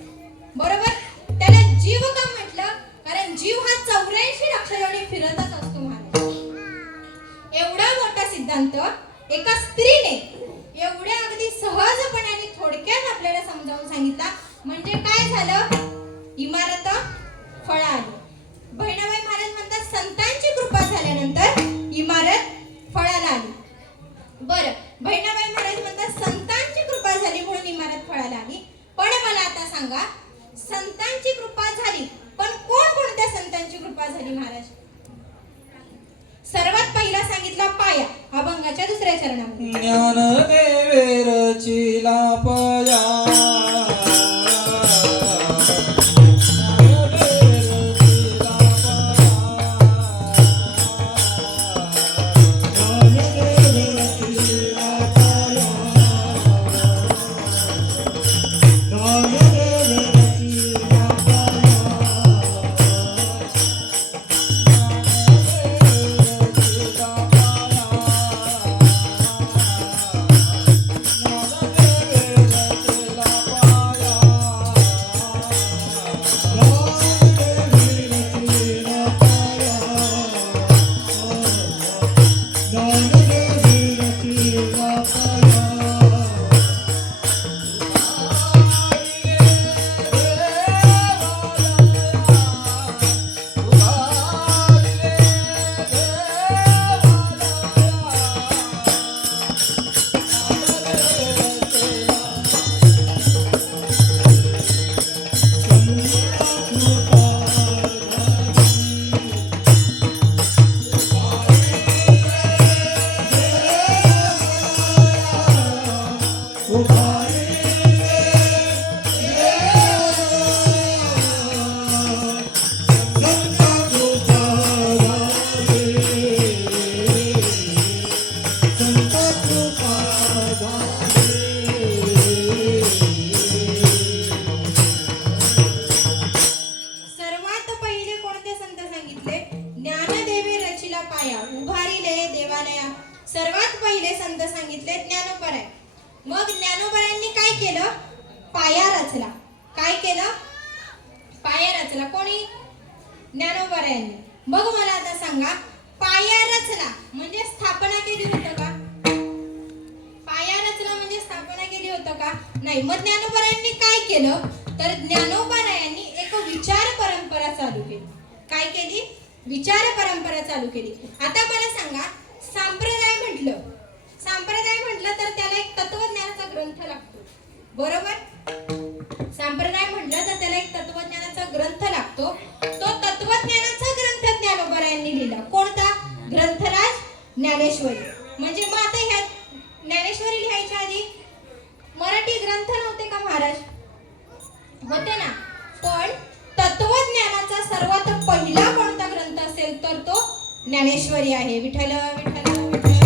बरोबर. त्याला जीव का म्हटलं? कारण जीव हा 84 लक्षाने फिरतच असतो महाराज. एवढा मोठा सिद्धांत एका स्त्रीने एवढ्या अगदी सहजपणे आणि थोडक्यात आपल्याला समजावून सांगितला. म्हणजे काय झालं? इमारत फळा आली. बहिणाबाई महाराज म्हणतात, संतांची कृपा झाल्यानंतर इमारत फळाला आली. बरं, बहिणाबाई महाराज म्हणतात संतांची कृपा झाली म्हणून इमारत फळाला आली. पण मला आता सांगा, संतांची कृपा झाली, पण कोणत्या संतांची कृपा झाली महाराज? सर्वात पहिला सांगितला पाया, अभंगाच्या 2ऱ्या चरणामध्ये. ज्ञानदेवेरची लापया नाही. मग ज्ञानोबारायांनी काय केलं तर ज्ञानोबारायांनी एक विचार परंपरा चालू केली. काय केली? विचार परंपरा चालू केली. आता मला सांगा, संप्रदाय म्हटलं तर त्याला एक तत्वज्ञानाचा ग्रंथ लागतो, बरोबर? संप्रदाय म्हटलं तर त्याला एक तत्वज्ञानाचा ग्रंथ लागतो. तो तत्वज्ञानाचा ग्रंथ ज्ञानोबारायांनी लिहिला. कोणता? ग्रंथराज ज्ञानेश्वरी. म्हणजे मग आता ह्या ज्ञानेश्वरी लिहायच्या आधी मराठी ग्रंथ नव्हते का महाराज? होते ना. पण तत्वज्ञानाचा सर्वात पहिला कोणता ग्रंथ असेल तर तो ज्ञानेश्वरी आहे. विठ्ठल विठ्ठल विठ्ठल.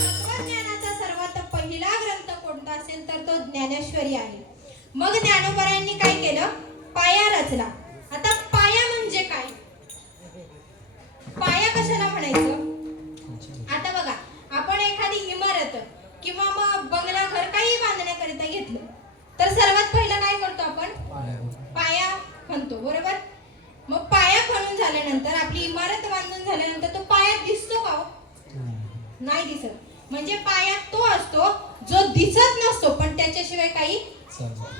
तत्वज्ञानाचा सर्वात पहिला ग्रंथ कोणता असेल तर तो ज्ञानेश्वरी आहे. मग ज्ञानोबारायांनी काय केलं? पाया रचला. आता पाया म्हणजे काय? पाया कशाला म्हणायचं? आता बघा, आपण एखादी इमारत किंवा मग बंगला, घर काही बांधण्याकरिता घेतलं तर सर्वात पहिलं काय करतो आपण? पाया खणतो, बरोबर? मग पाया खणून झाल्यानंतर, आपली इमारत बांधून झाल्यानंतर तो पाया दिसतो का हो? नाही दिसत. म्हणजे पाया तो असतो जो दिसत नसतो पण त्याच्याशिवाय काही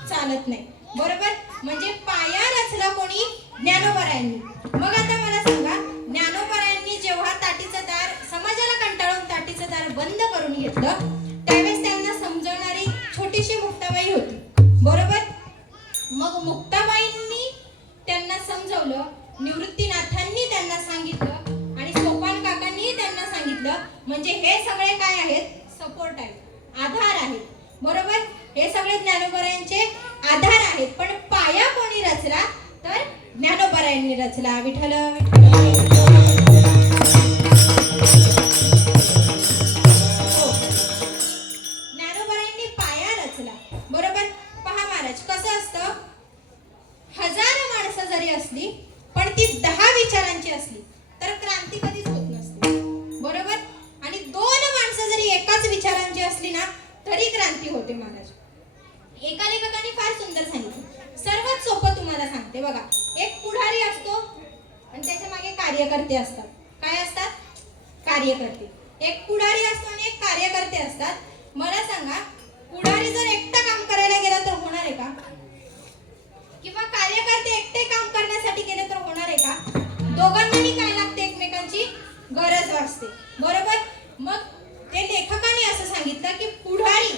चालत नाही, बरोबर? म्हणजे पाया रचला कोणी? ज्ञानोबारायांनी. मग आता मला सांगा, ज्ञानोबारायांनी जेव्हा ताटीचं दार, समाजाला कंटाळून ताटीचं दार बंद करून घेतलं, त्यावेळेस त्यांना समजवणारी छोटीशी मुक्ताबाई होती, बरोबर? मग मुक्ताबाईंनी त्यांना समजवलं, निवृत्तीनाथांनी त्यांना सांगितलं आणि सोपान काकांनी त्यांना सांगितलं. म्हणजे हे सगळे काय आहेत? सपोर्ट आहेत, आधार आहेत, बरोबर? हे सगळे ज्ञानोबारायांचे आधार आहेत. पण पाया कोणी रचला तर ज्ञानोबारायांनी रचला. विठ्ठल विठ्ठल. ज्ञानोबारायांनी पाया रचला, बरोबर? पहा महाराज, कसं असतं, 1000 माणसं जरी असली पण ती 10 विचारांची असली तर क्रांती कधीच होत नसते, बरोबर? आणि 2 माणसं जरी एकाच विचारांची असली ना तरी क्रांती होते महाराज. एका लेखकाने फार सुंदर सांगितलं. सर्वात सोपं तुम्हाला सांगते बघा. एक पुढारी असतो आणि त्याच्या मागे कार्यकर्ते असतात. काय असतात? कार्यकर्ते. एक पुढारी असतो आणि एक कार्यकर्ते असतात. मला सांगा, पुढारी जर एकटा काम करायला गेला तर होणार आहे का? किंवा कार्यकर्ते एकटे काम करण्यासाठी गेले तर होणार आहे का? दोघांनाही काय लागते? एकमेकांची गरज वाटते, बरोबर? मग ते लेखकाने असं सांगितलं की पुढारी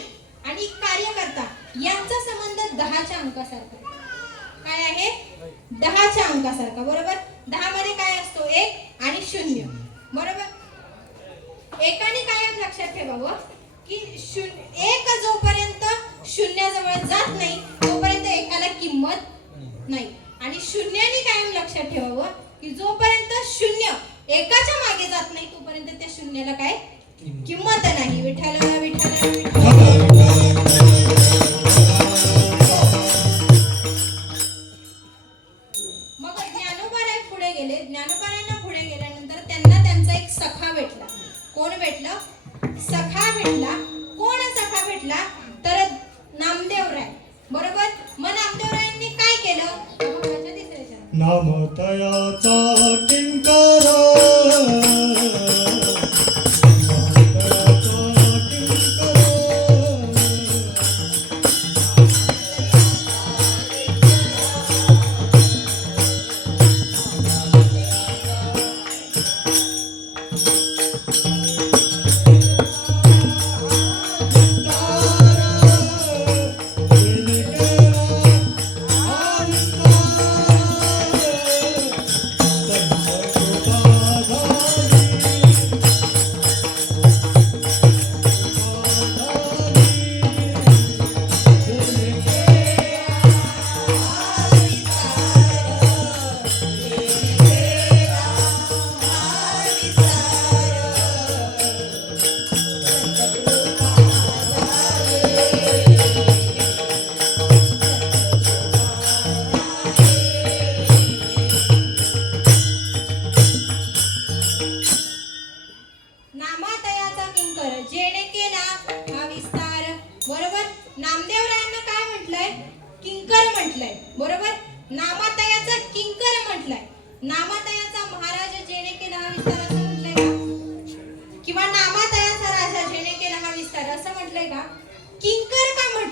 आणि कार्यकर्ता यांचा संबंध 10च्या अंकासारखा. काय आहे? 10च्या अंकासारखा, बरोबर? 10 मध्ये काय असतो? 1 आणि 0, बरोबर? एकाने कायम लक्षात ठेवावं की 1 जोपर्यंत 0 जवळ जात नाही तोपर्यंत एकाला किंमत नाही. आणि 0नी कायम लक्षात ठेवावं की जोपर्यंत 0 एकाच्या मागे जात नाही तोपर्यंत त्या 0ला काय किंमत नाही. विठ्ठल विठ्ठल विठ्ठल. मग ज्ञानोबाराय पुढे गेले. ज्ञानोबारायांना पुढे गेल्यानंतर त्यांना त्यांचा एक सखा भेटला. कोण भेटलं? सखा भेटला. कोण सखा भेटला तर नामदेवराय, बरोबर? मग नामदेवरायांनी काय केलं? नामतयाचा किंकर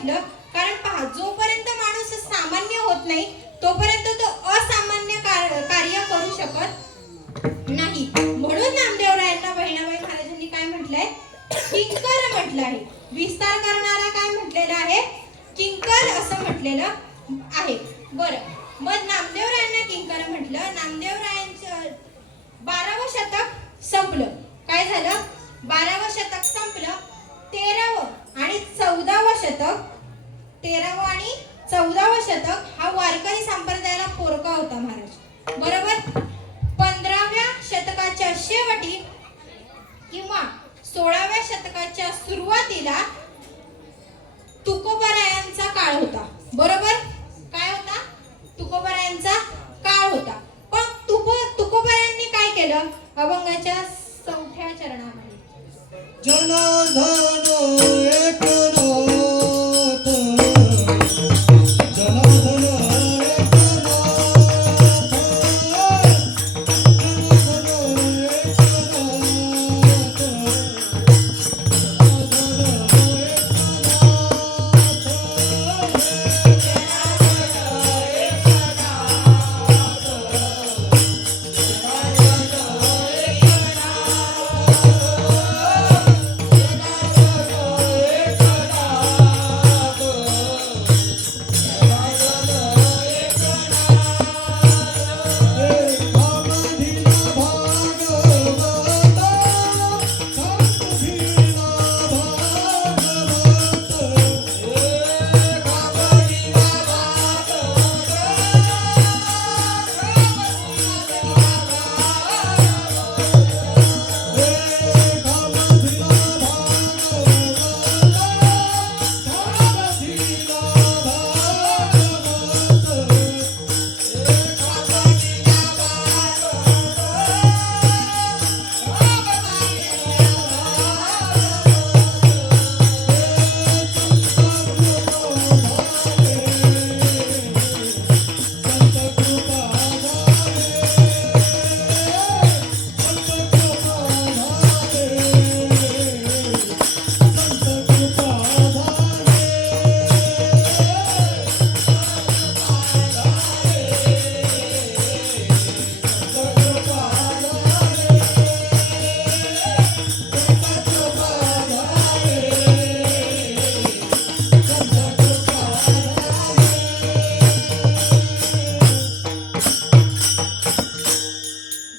म्हटलं कारण पहा जोपर्यंत माणूस सामान्य होत नाही तोपर्यंत तो असामान्य कार्य करू शकत नाही. म्हणून नामदेवरायांना बहिणाबाई महाराजांनी काय म्हटलंय? किंकर म्हटलं आहे. विस्तार करणारा काय म्हटलेलं आहे? किंकर असं म्हटलेलं आहे. बरं, मग नामदेवरायांना किंकर म्हटलं. नामदेवरायांचं 12वं शतक संपलं. काय झालं? 12वं शतक संपलं. 13वं आणि 14वं शतक, 13वं आणि 14वं शतक हा वारकरी संप्रदायाला पोरका होता महाराज. बरोबर. 15व्या शतकाच्या शेवटी किंवा 16व्या शतकाच्या सुरुवातीला तुकोबारायांचा काळ होता. बरोबर. काय होता? तुकोबारायांचा काळ होता. पण तुकोबारायांनी काय केलं? अभंगाच्या 4थ्या चरणामध्ये जनार्दन एकनाथ,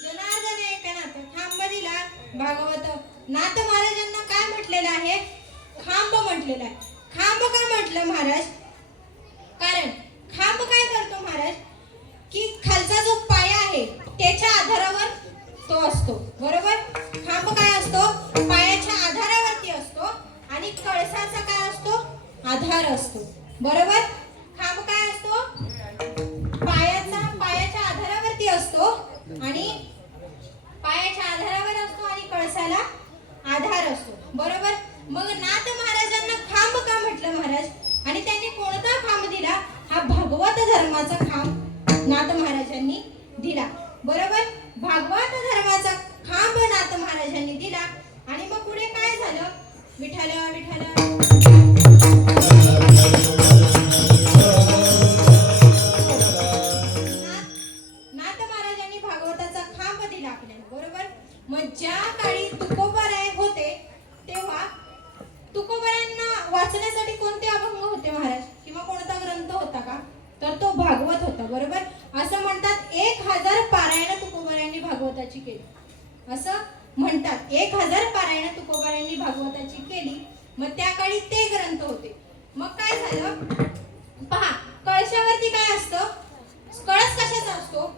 जनार्दन एकनाथ, भागवत नाथ महाराजांना काय म्हटलेलं आहे? खांब म्हटलेलं आहे. खांब का म्हटलं महाराज? कारण खांब काय करतो महाराज की खालचा जो पाया आहे त्याच्या आधारावर तो असतो. बरोबर. खांब काय असतो? पायाच्या आधारावरती असतो आणि कळसाचा काय असतो? आधार असतो. बरोबर. खांब काय असतो? पायाच्या आधारावरती असतो आणि पायाच्या आधारावर असतो आणि कळसाला आधार असतो. बरोबर. मग नाथ महाराजांना खांब का म्हटलं महाराज? आणि त्यांनी कोणता खांब दिला? हा भागवत धर्माचा खांब नाथ महाराजांनी दिला. बरोबर. भागवत धर्माचा खांब नाथ महाराजांनी दिला. आणि मग पुढे काय झालं? विठ्ठल विठ्ठल नाथ महाराजांनी भागवताचा खांब दिला आपल्याला. बरोबर. मग ज्या काळी तुकोबाराय होते तेव्हा तुकोबारायांना वाचण्यासाठी कोणते अभंग होते महाराज? किंवा कोणता ग्रंथ होता का? तर तो भागवत होता. बरोबर. असं म्हणतात 1000 पारायण तुकोबारायांनी भागवताची केली. असं म्हणतात 1000 पारायण तुकोबारायांनी भागवताची केली. मग त्या काळी ते ग्रंथ होते. मग काय झालं पहा, कळशावरती काय असतं? कळस कशाचा असतो?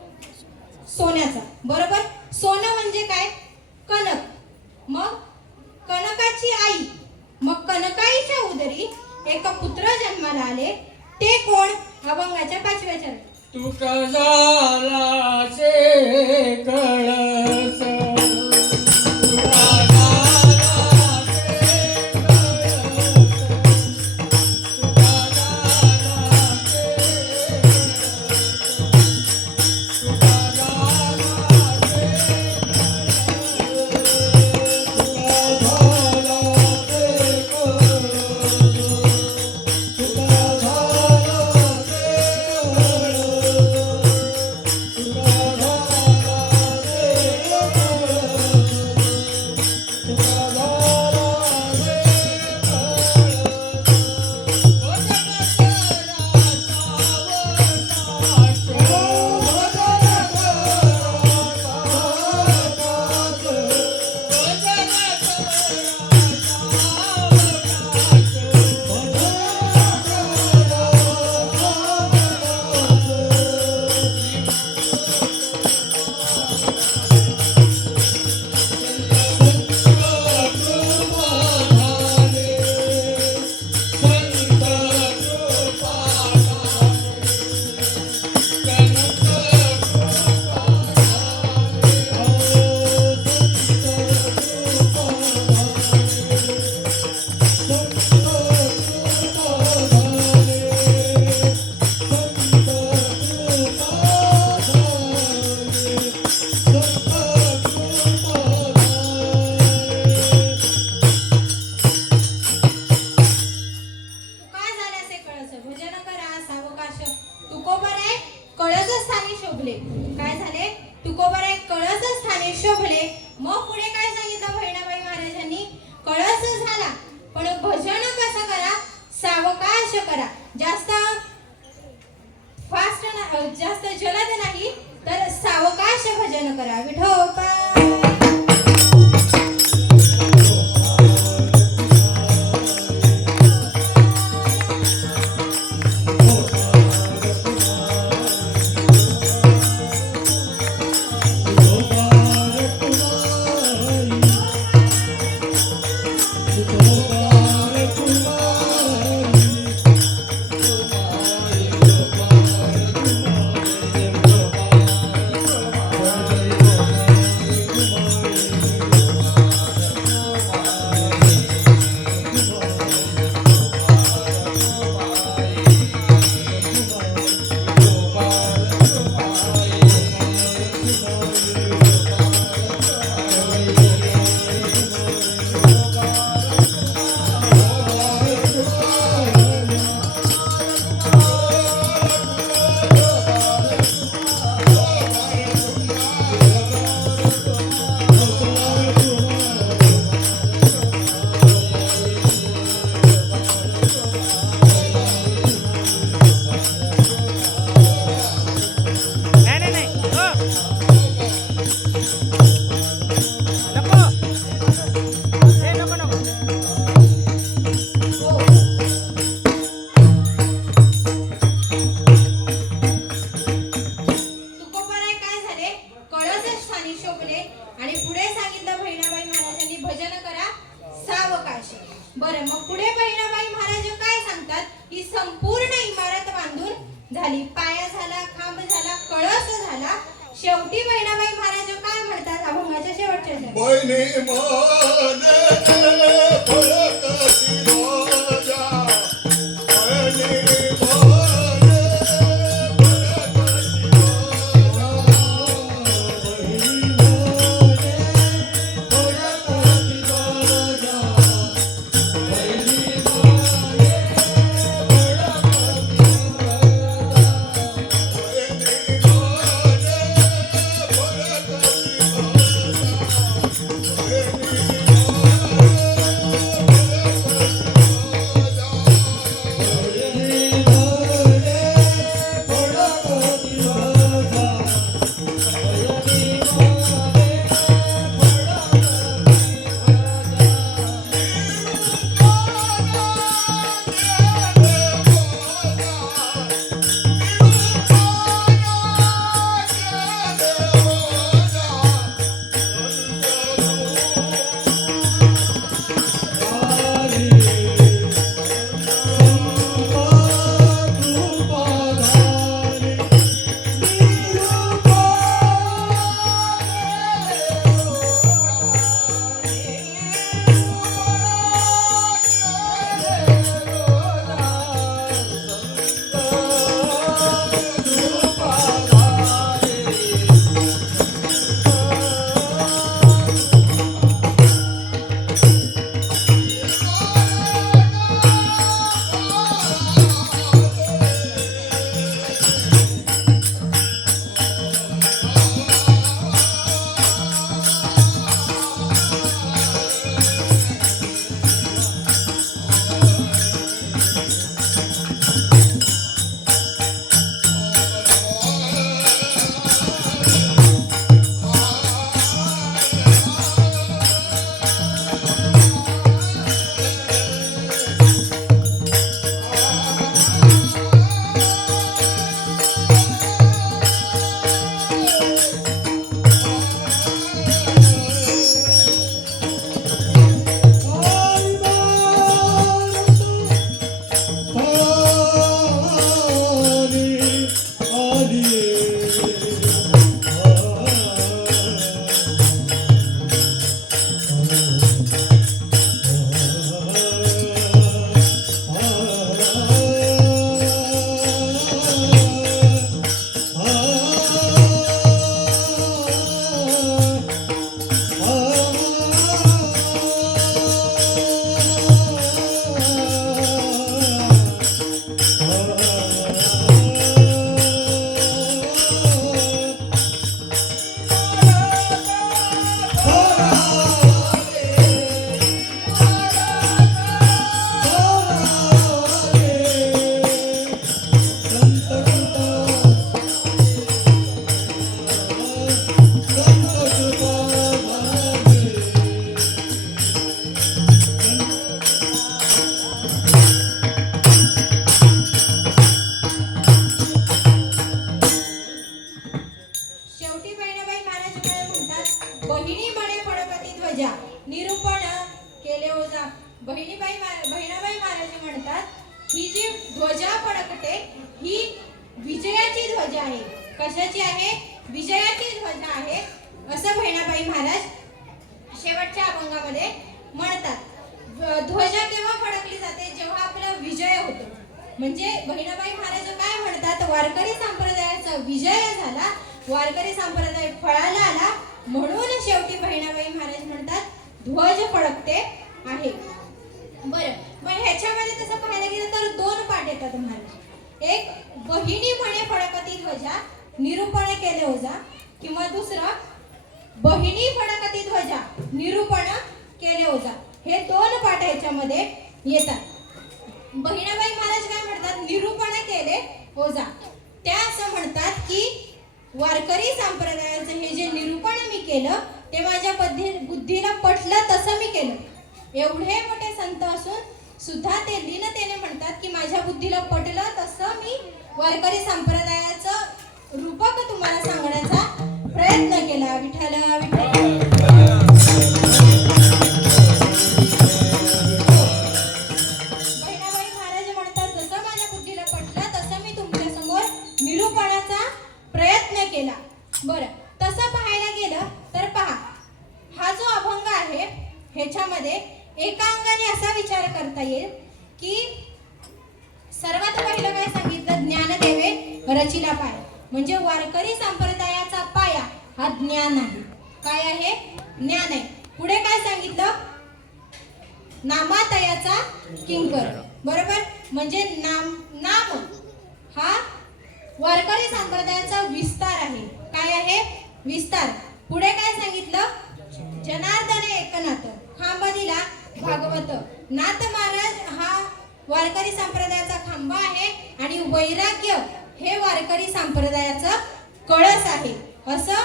सोन्याचा. बरोबर. सोनं म्हणजे काय? कणक. मग कणकाची आई. मग कनकाईच्या उदरी एक पुत्र जन्माला आले. ते कोण? अभंगाच्या 5व्या चरणात. तुका झाला से कळस, तुका झाला से कळस, तुका झाला से कळस, तुका झाला से कळस, तुका झाला से कळस, काय झाल्यासे कळस भजन करा सावकाश तुकोबराय कळस स्थानी शोभले. काय झाले तुकोबराय कळस स्थानी शोभले. मग पुढे काय सांगितलं बहिणाबाई महाराजांनी कळस झाला पण भजन कसं करा सावकाश करा. जास्त फास्ट जास्त जलद नाही तर सावकाश भजन करा. विठोबा तुकोबराय काय झाले कळस स्थानी शोभले आणि पुढे सांगितलं बहिणाबाई महाराजांनी भजन करा सावकाश. बरं मग पुढे बहिणाबाई महाराज काय सांगतात ही संपूर्ण इमारत बांधून झाली. पाया झाला खांब झाला कळस झाला. शेवटी बहिणाबाई महाराज काय म्हणतात अभंगाच्या शेवटच्या शब्दात? बहिणी माने फळकती राजा बहिणी माने फळकती राजा बहिणी माने फळकती राजा बहिणी माने फळकती राजा केले ओझा. बहिणाबाई महाराज म्हणतात ही जी ध्वजा फडकते ही विजयाची ध्वजा आहे. कशाची आहे? विजयाची ध्वजा आहे असं बहिणाबाई महाराज शेवटच्या अभंगामध्ये म्हणतात. ध्वजा केव्हा फडकली जाते? जेव्हा आपला विजय होतो. म्हणजे बहिणाबाई महाराज काय म्हणतात? वारकरी संप्रदायाचा विजय झाला, वारकरी संप्रदाय फळाला आला, म्हणून शेवटी बहिणाबाई महाराज म्हणतात ध्वज फडकते आहे. बरं, मग ह्याच्यामध्ये तसं पाहायला गेलं तर दोन पाठ येतात महाराज. एक बहिणी म्हणे फडकती ध्वजा निरूपण केले ओझा, किंवा दुसरं बहिणी फडकती ध्वजा निरूपण केले ओझा. हे दोन पाठ ह्याच्यामध्ये येतात. बहिणाबाई महाराज काय म्हणतात? निरूपण केले ओझा. त्या असं म्हणतात की वारकरी संप्रदायाचं हे जे निरूपण मी केलं ते माझ्या बुद्धीला पटलं तसं मी केलं. एवढे मोठे संत असून सुद्धा ते लीनतेने म्हणतात की माझ्या बुद्धीला पटलं तसं मी वारकरी संप्रदायाचं रूपक तुम्हाला सांगण्याचा प्रयत्न केला. विठ्ठल विठ्ठल. बहिणाबाई महाराज म्हणतात जसं माझ्या बुद्धीला पटलं तसं मी तुमच्या समोर निरूपणाचा प्रयत्न केला. बरं, तसं पाहायला गेलं तर पहा, हा जो अभंग आहे ह्याच्यामध्ये एका अंगाने असा विचार करता येईल की सर्वात पहिलं काय सांगितलं? ज्ञानदेवे रचिला पाय. म्हणजे वारकरी संप्रदायाचा पाया हा ज्ञान आहे. काय आहे? ज्ञान आहे. पुढे काय सांगितलं? नामातयाचा किंकर. बरोबर, म्हणजे नाम हा वारकरी संप्रदायाचा विस्तार आहे. काय आहे? विस्तार. पुढे काय सांगितलं? जनार्दन एकनाथ खांबा दिला भागवत. नाथ महाराज हा वारकरी संप्रदायाचा खांबा आहे आणि वैराग्य हे वारकरी संप्रदायाचा कळस आहे. असं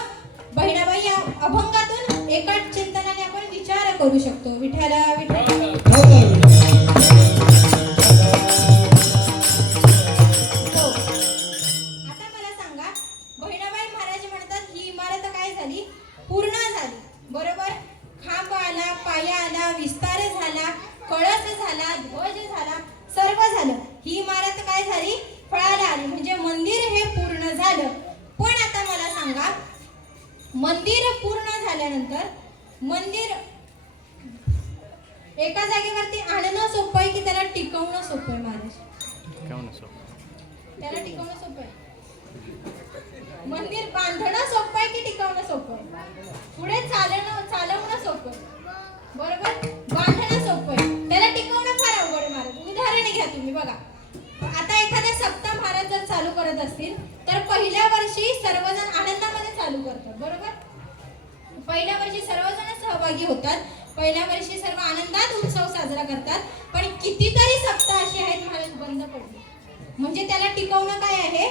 बहिणाबाई या अभंगातून एका चिंतनाने आपण विचार करू शकतो. विठ्ठल विठ्ठल. हो, आता मला सांगा, बहिणाबाई महाराज म्हणतात ही इमारत काय झाली? पूर्ण झाली. बरोबर, खांब आला, पाया आला, विस्तार झाला, कळस झाला, ध्वज झाला, सर्व झालं. ही इमारत काय झाली? फळाला आली. म्हणजे मंदिर हे पूर्ण झालं. पण आता मला सांगा, मंदिर पूर्ण झाल्यानंतर मंदिर एका जागेवरती आणणं सोपं आहे की त्याला टिकवणं सोपं आहे? महाराज, त्याला टिकवणं सोपं आहे. मंदिर बांधणं सोपं आहे की टिकवणं सोपं आहे? पुढे चालवणं सोपं आहे. बरोबर, बांधणं सोपं आहे, त्याला टिकवणं फार अवघड आहे. महाराज, उदाहरण घ्या तुम्ही. बघा, आता एखाद्या सप्ताह महाराज जर चालू करत असतील तर पहिल्या वर्षी सर्वजण आनंदामध्ये चालू करतात. बरोबर, पहिल्या वर्षी सर्वजण सहभागी होतात, पहिल्या वर्षी सर्व आनंदात उत्सव साजरा करतात. पण कितीतरी सप्ताह असे आहेत महाराज बंद पडले. म्हणजे त्याला टिकवणं काय आहे?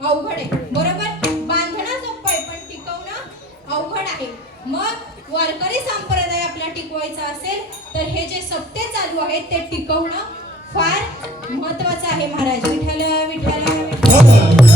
अवघड आहे. बरोबर, बांधणं सोपं आहे पण टिकवणं अवघड आहे. मग वारकरी संप्रदाय आपला टिकवायचा असेल तर हे जे सप्ते चालू आहेत ते टिकवणं फार महत्वाचं आहे. महाराज, विठ्ठल विठ्ठल विठ्ठल.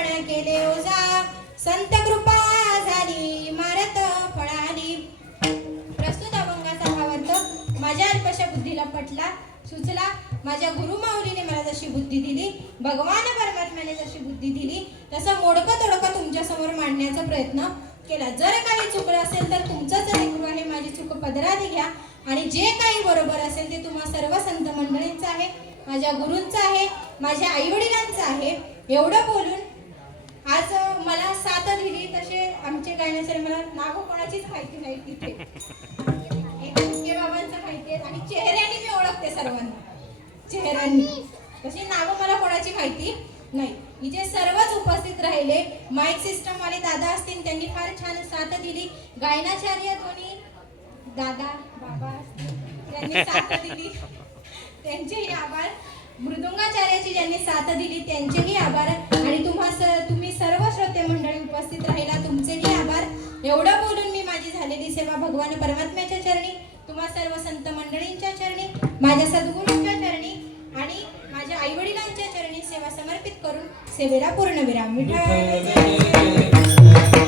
आपण केले ओझा संत कृपा झाली मारत फळाली. प्रस्तुत अभंगाचा भावार्थ माझ्या अल्पशा बुद्धीला पटला सुचला. माझ्या गुरुमाऊलीने मला जशी बुद्धी दिली, भगवान परमात्म्याने जशी बुद्धी दिली, तसं मोडकं तोडकं तुमच्या समोर मांडण्याचा प्रयत्न केला. जर काही चुकलं असेल तर तुमचंच लेकरू आहे, माझी चूक पदरात घ्या. आणि जे काही बरोबर असेल ते तुम्हा सर्व संत मंडळींचं आहे, माझ्या गुरूंचं आहे, माझ्या आईवडिलांचं आहे. एवढं बोलून आज मला साथ दिली. तसे आमचे गायण्याचे मला नाव कोणाचीच माहिती नाही तिथे. एक मुख्य बाबांचं माहिती आहे आणि चेहऱ्याने मी ओळखते सर्वांना, चेहऱ्यांनी. तशी नावं मला कोणाची माहिती नाही. इथे सर्वच उपस्थित राहिले. माईक सिस्टम वाले दादा असतील, त्यांनी फार छान साथ दिली. गायनाचार्य दोन्ही दादा बाबा असतील, त्यांनी साथ दिली, त्यांचेही आभार. मृदुंगाचार्याची ज्यांनी साथ दिली त्यांचेही आभार. आणि तुम्ही सर्व श्रोते मंडळी उपस्थित राहिला, तुमचेही आभार. एवढं बोलून मी माझी झालेली सेवा भगवान परमात्म्याच्या चरणी, तुम्हा सर्व संत मंडळींच्या चरणी, माझ्या सद्गुरूंच्या चरणी आणि माझ्या आईवडिलांच्या चरणी सेवा समर्पित करून सेवेला पूर्ण विराम. विठ्ठल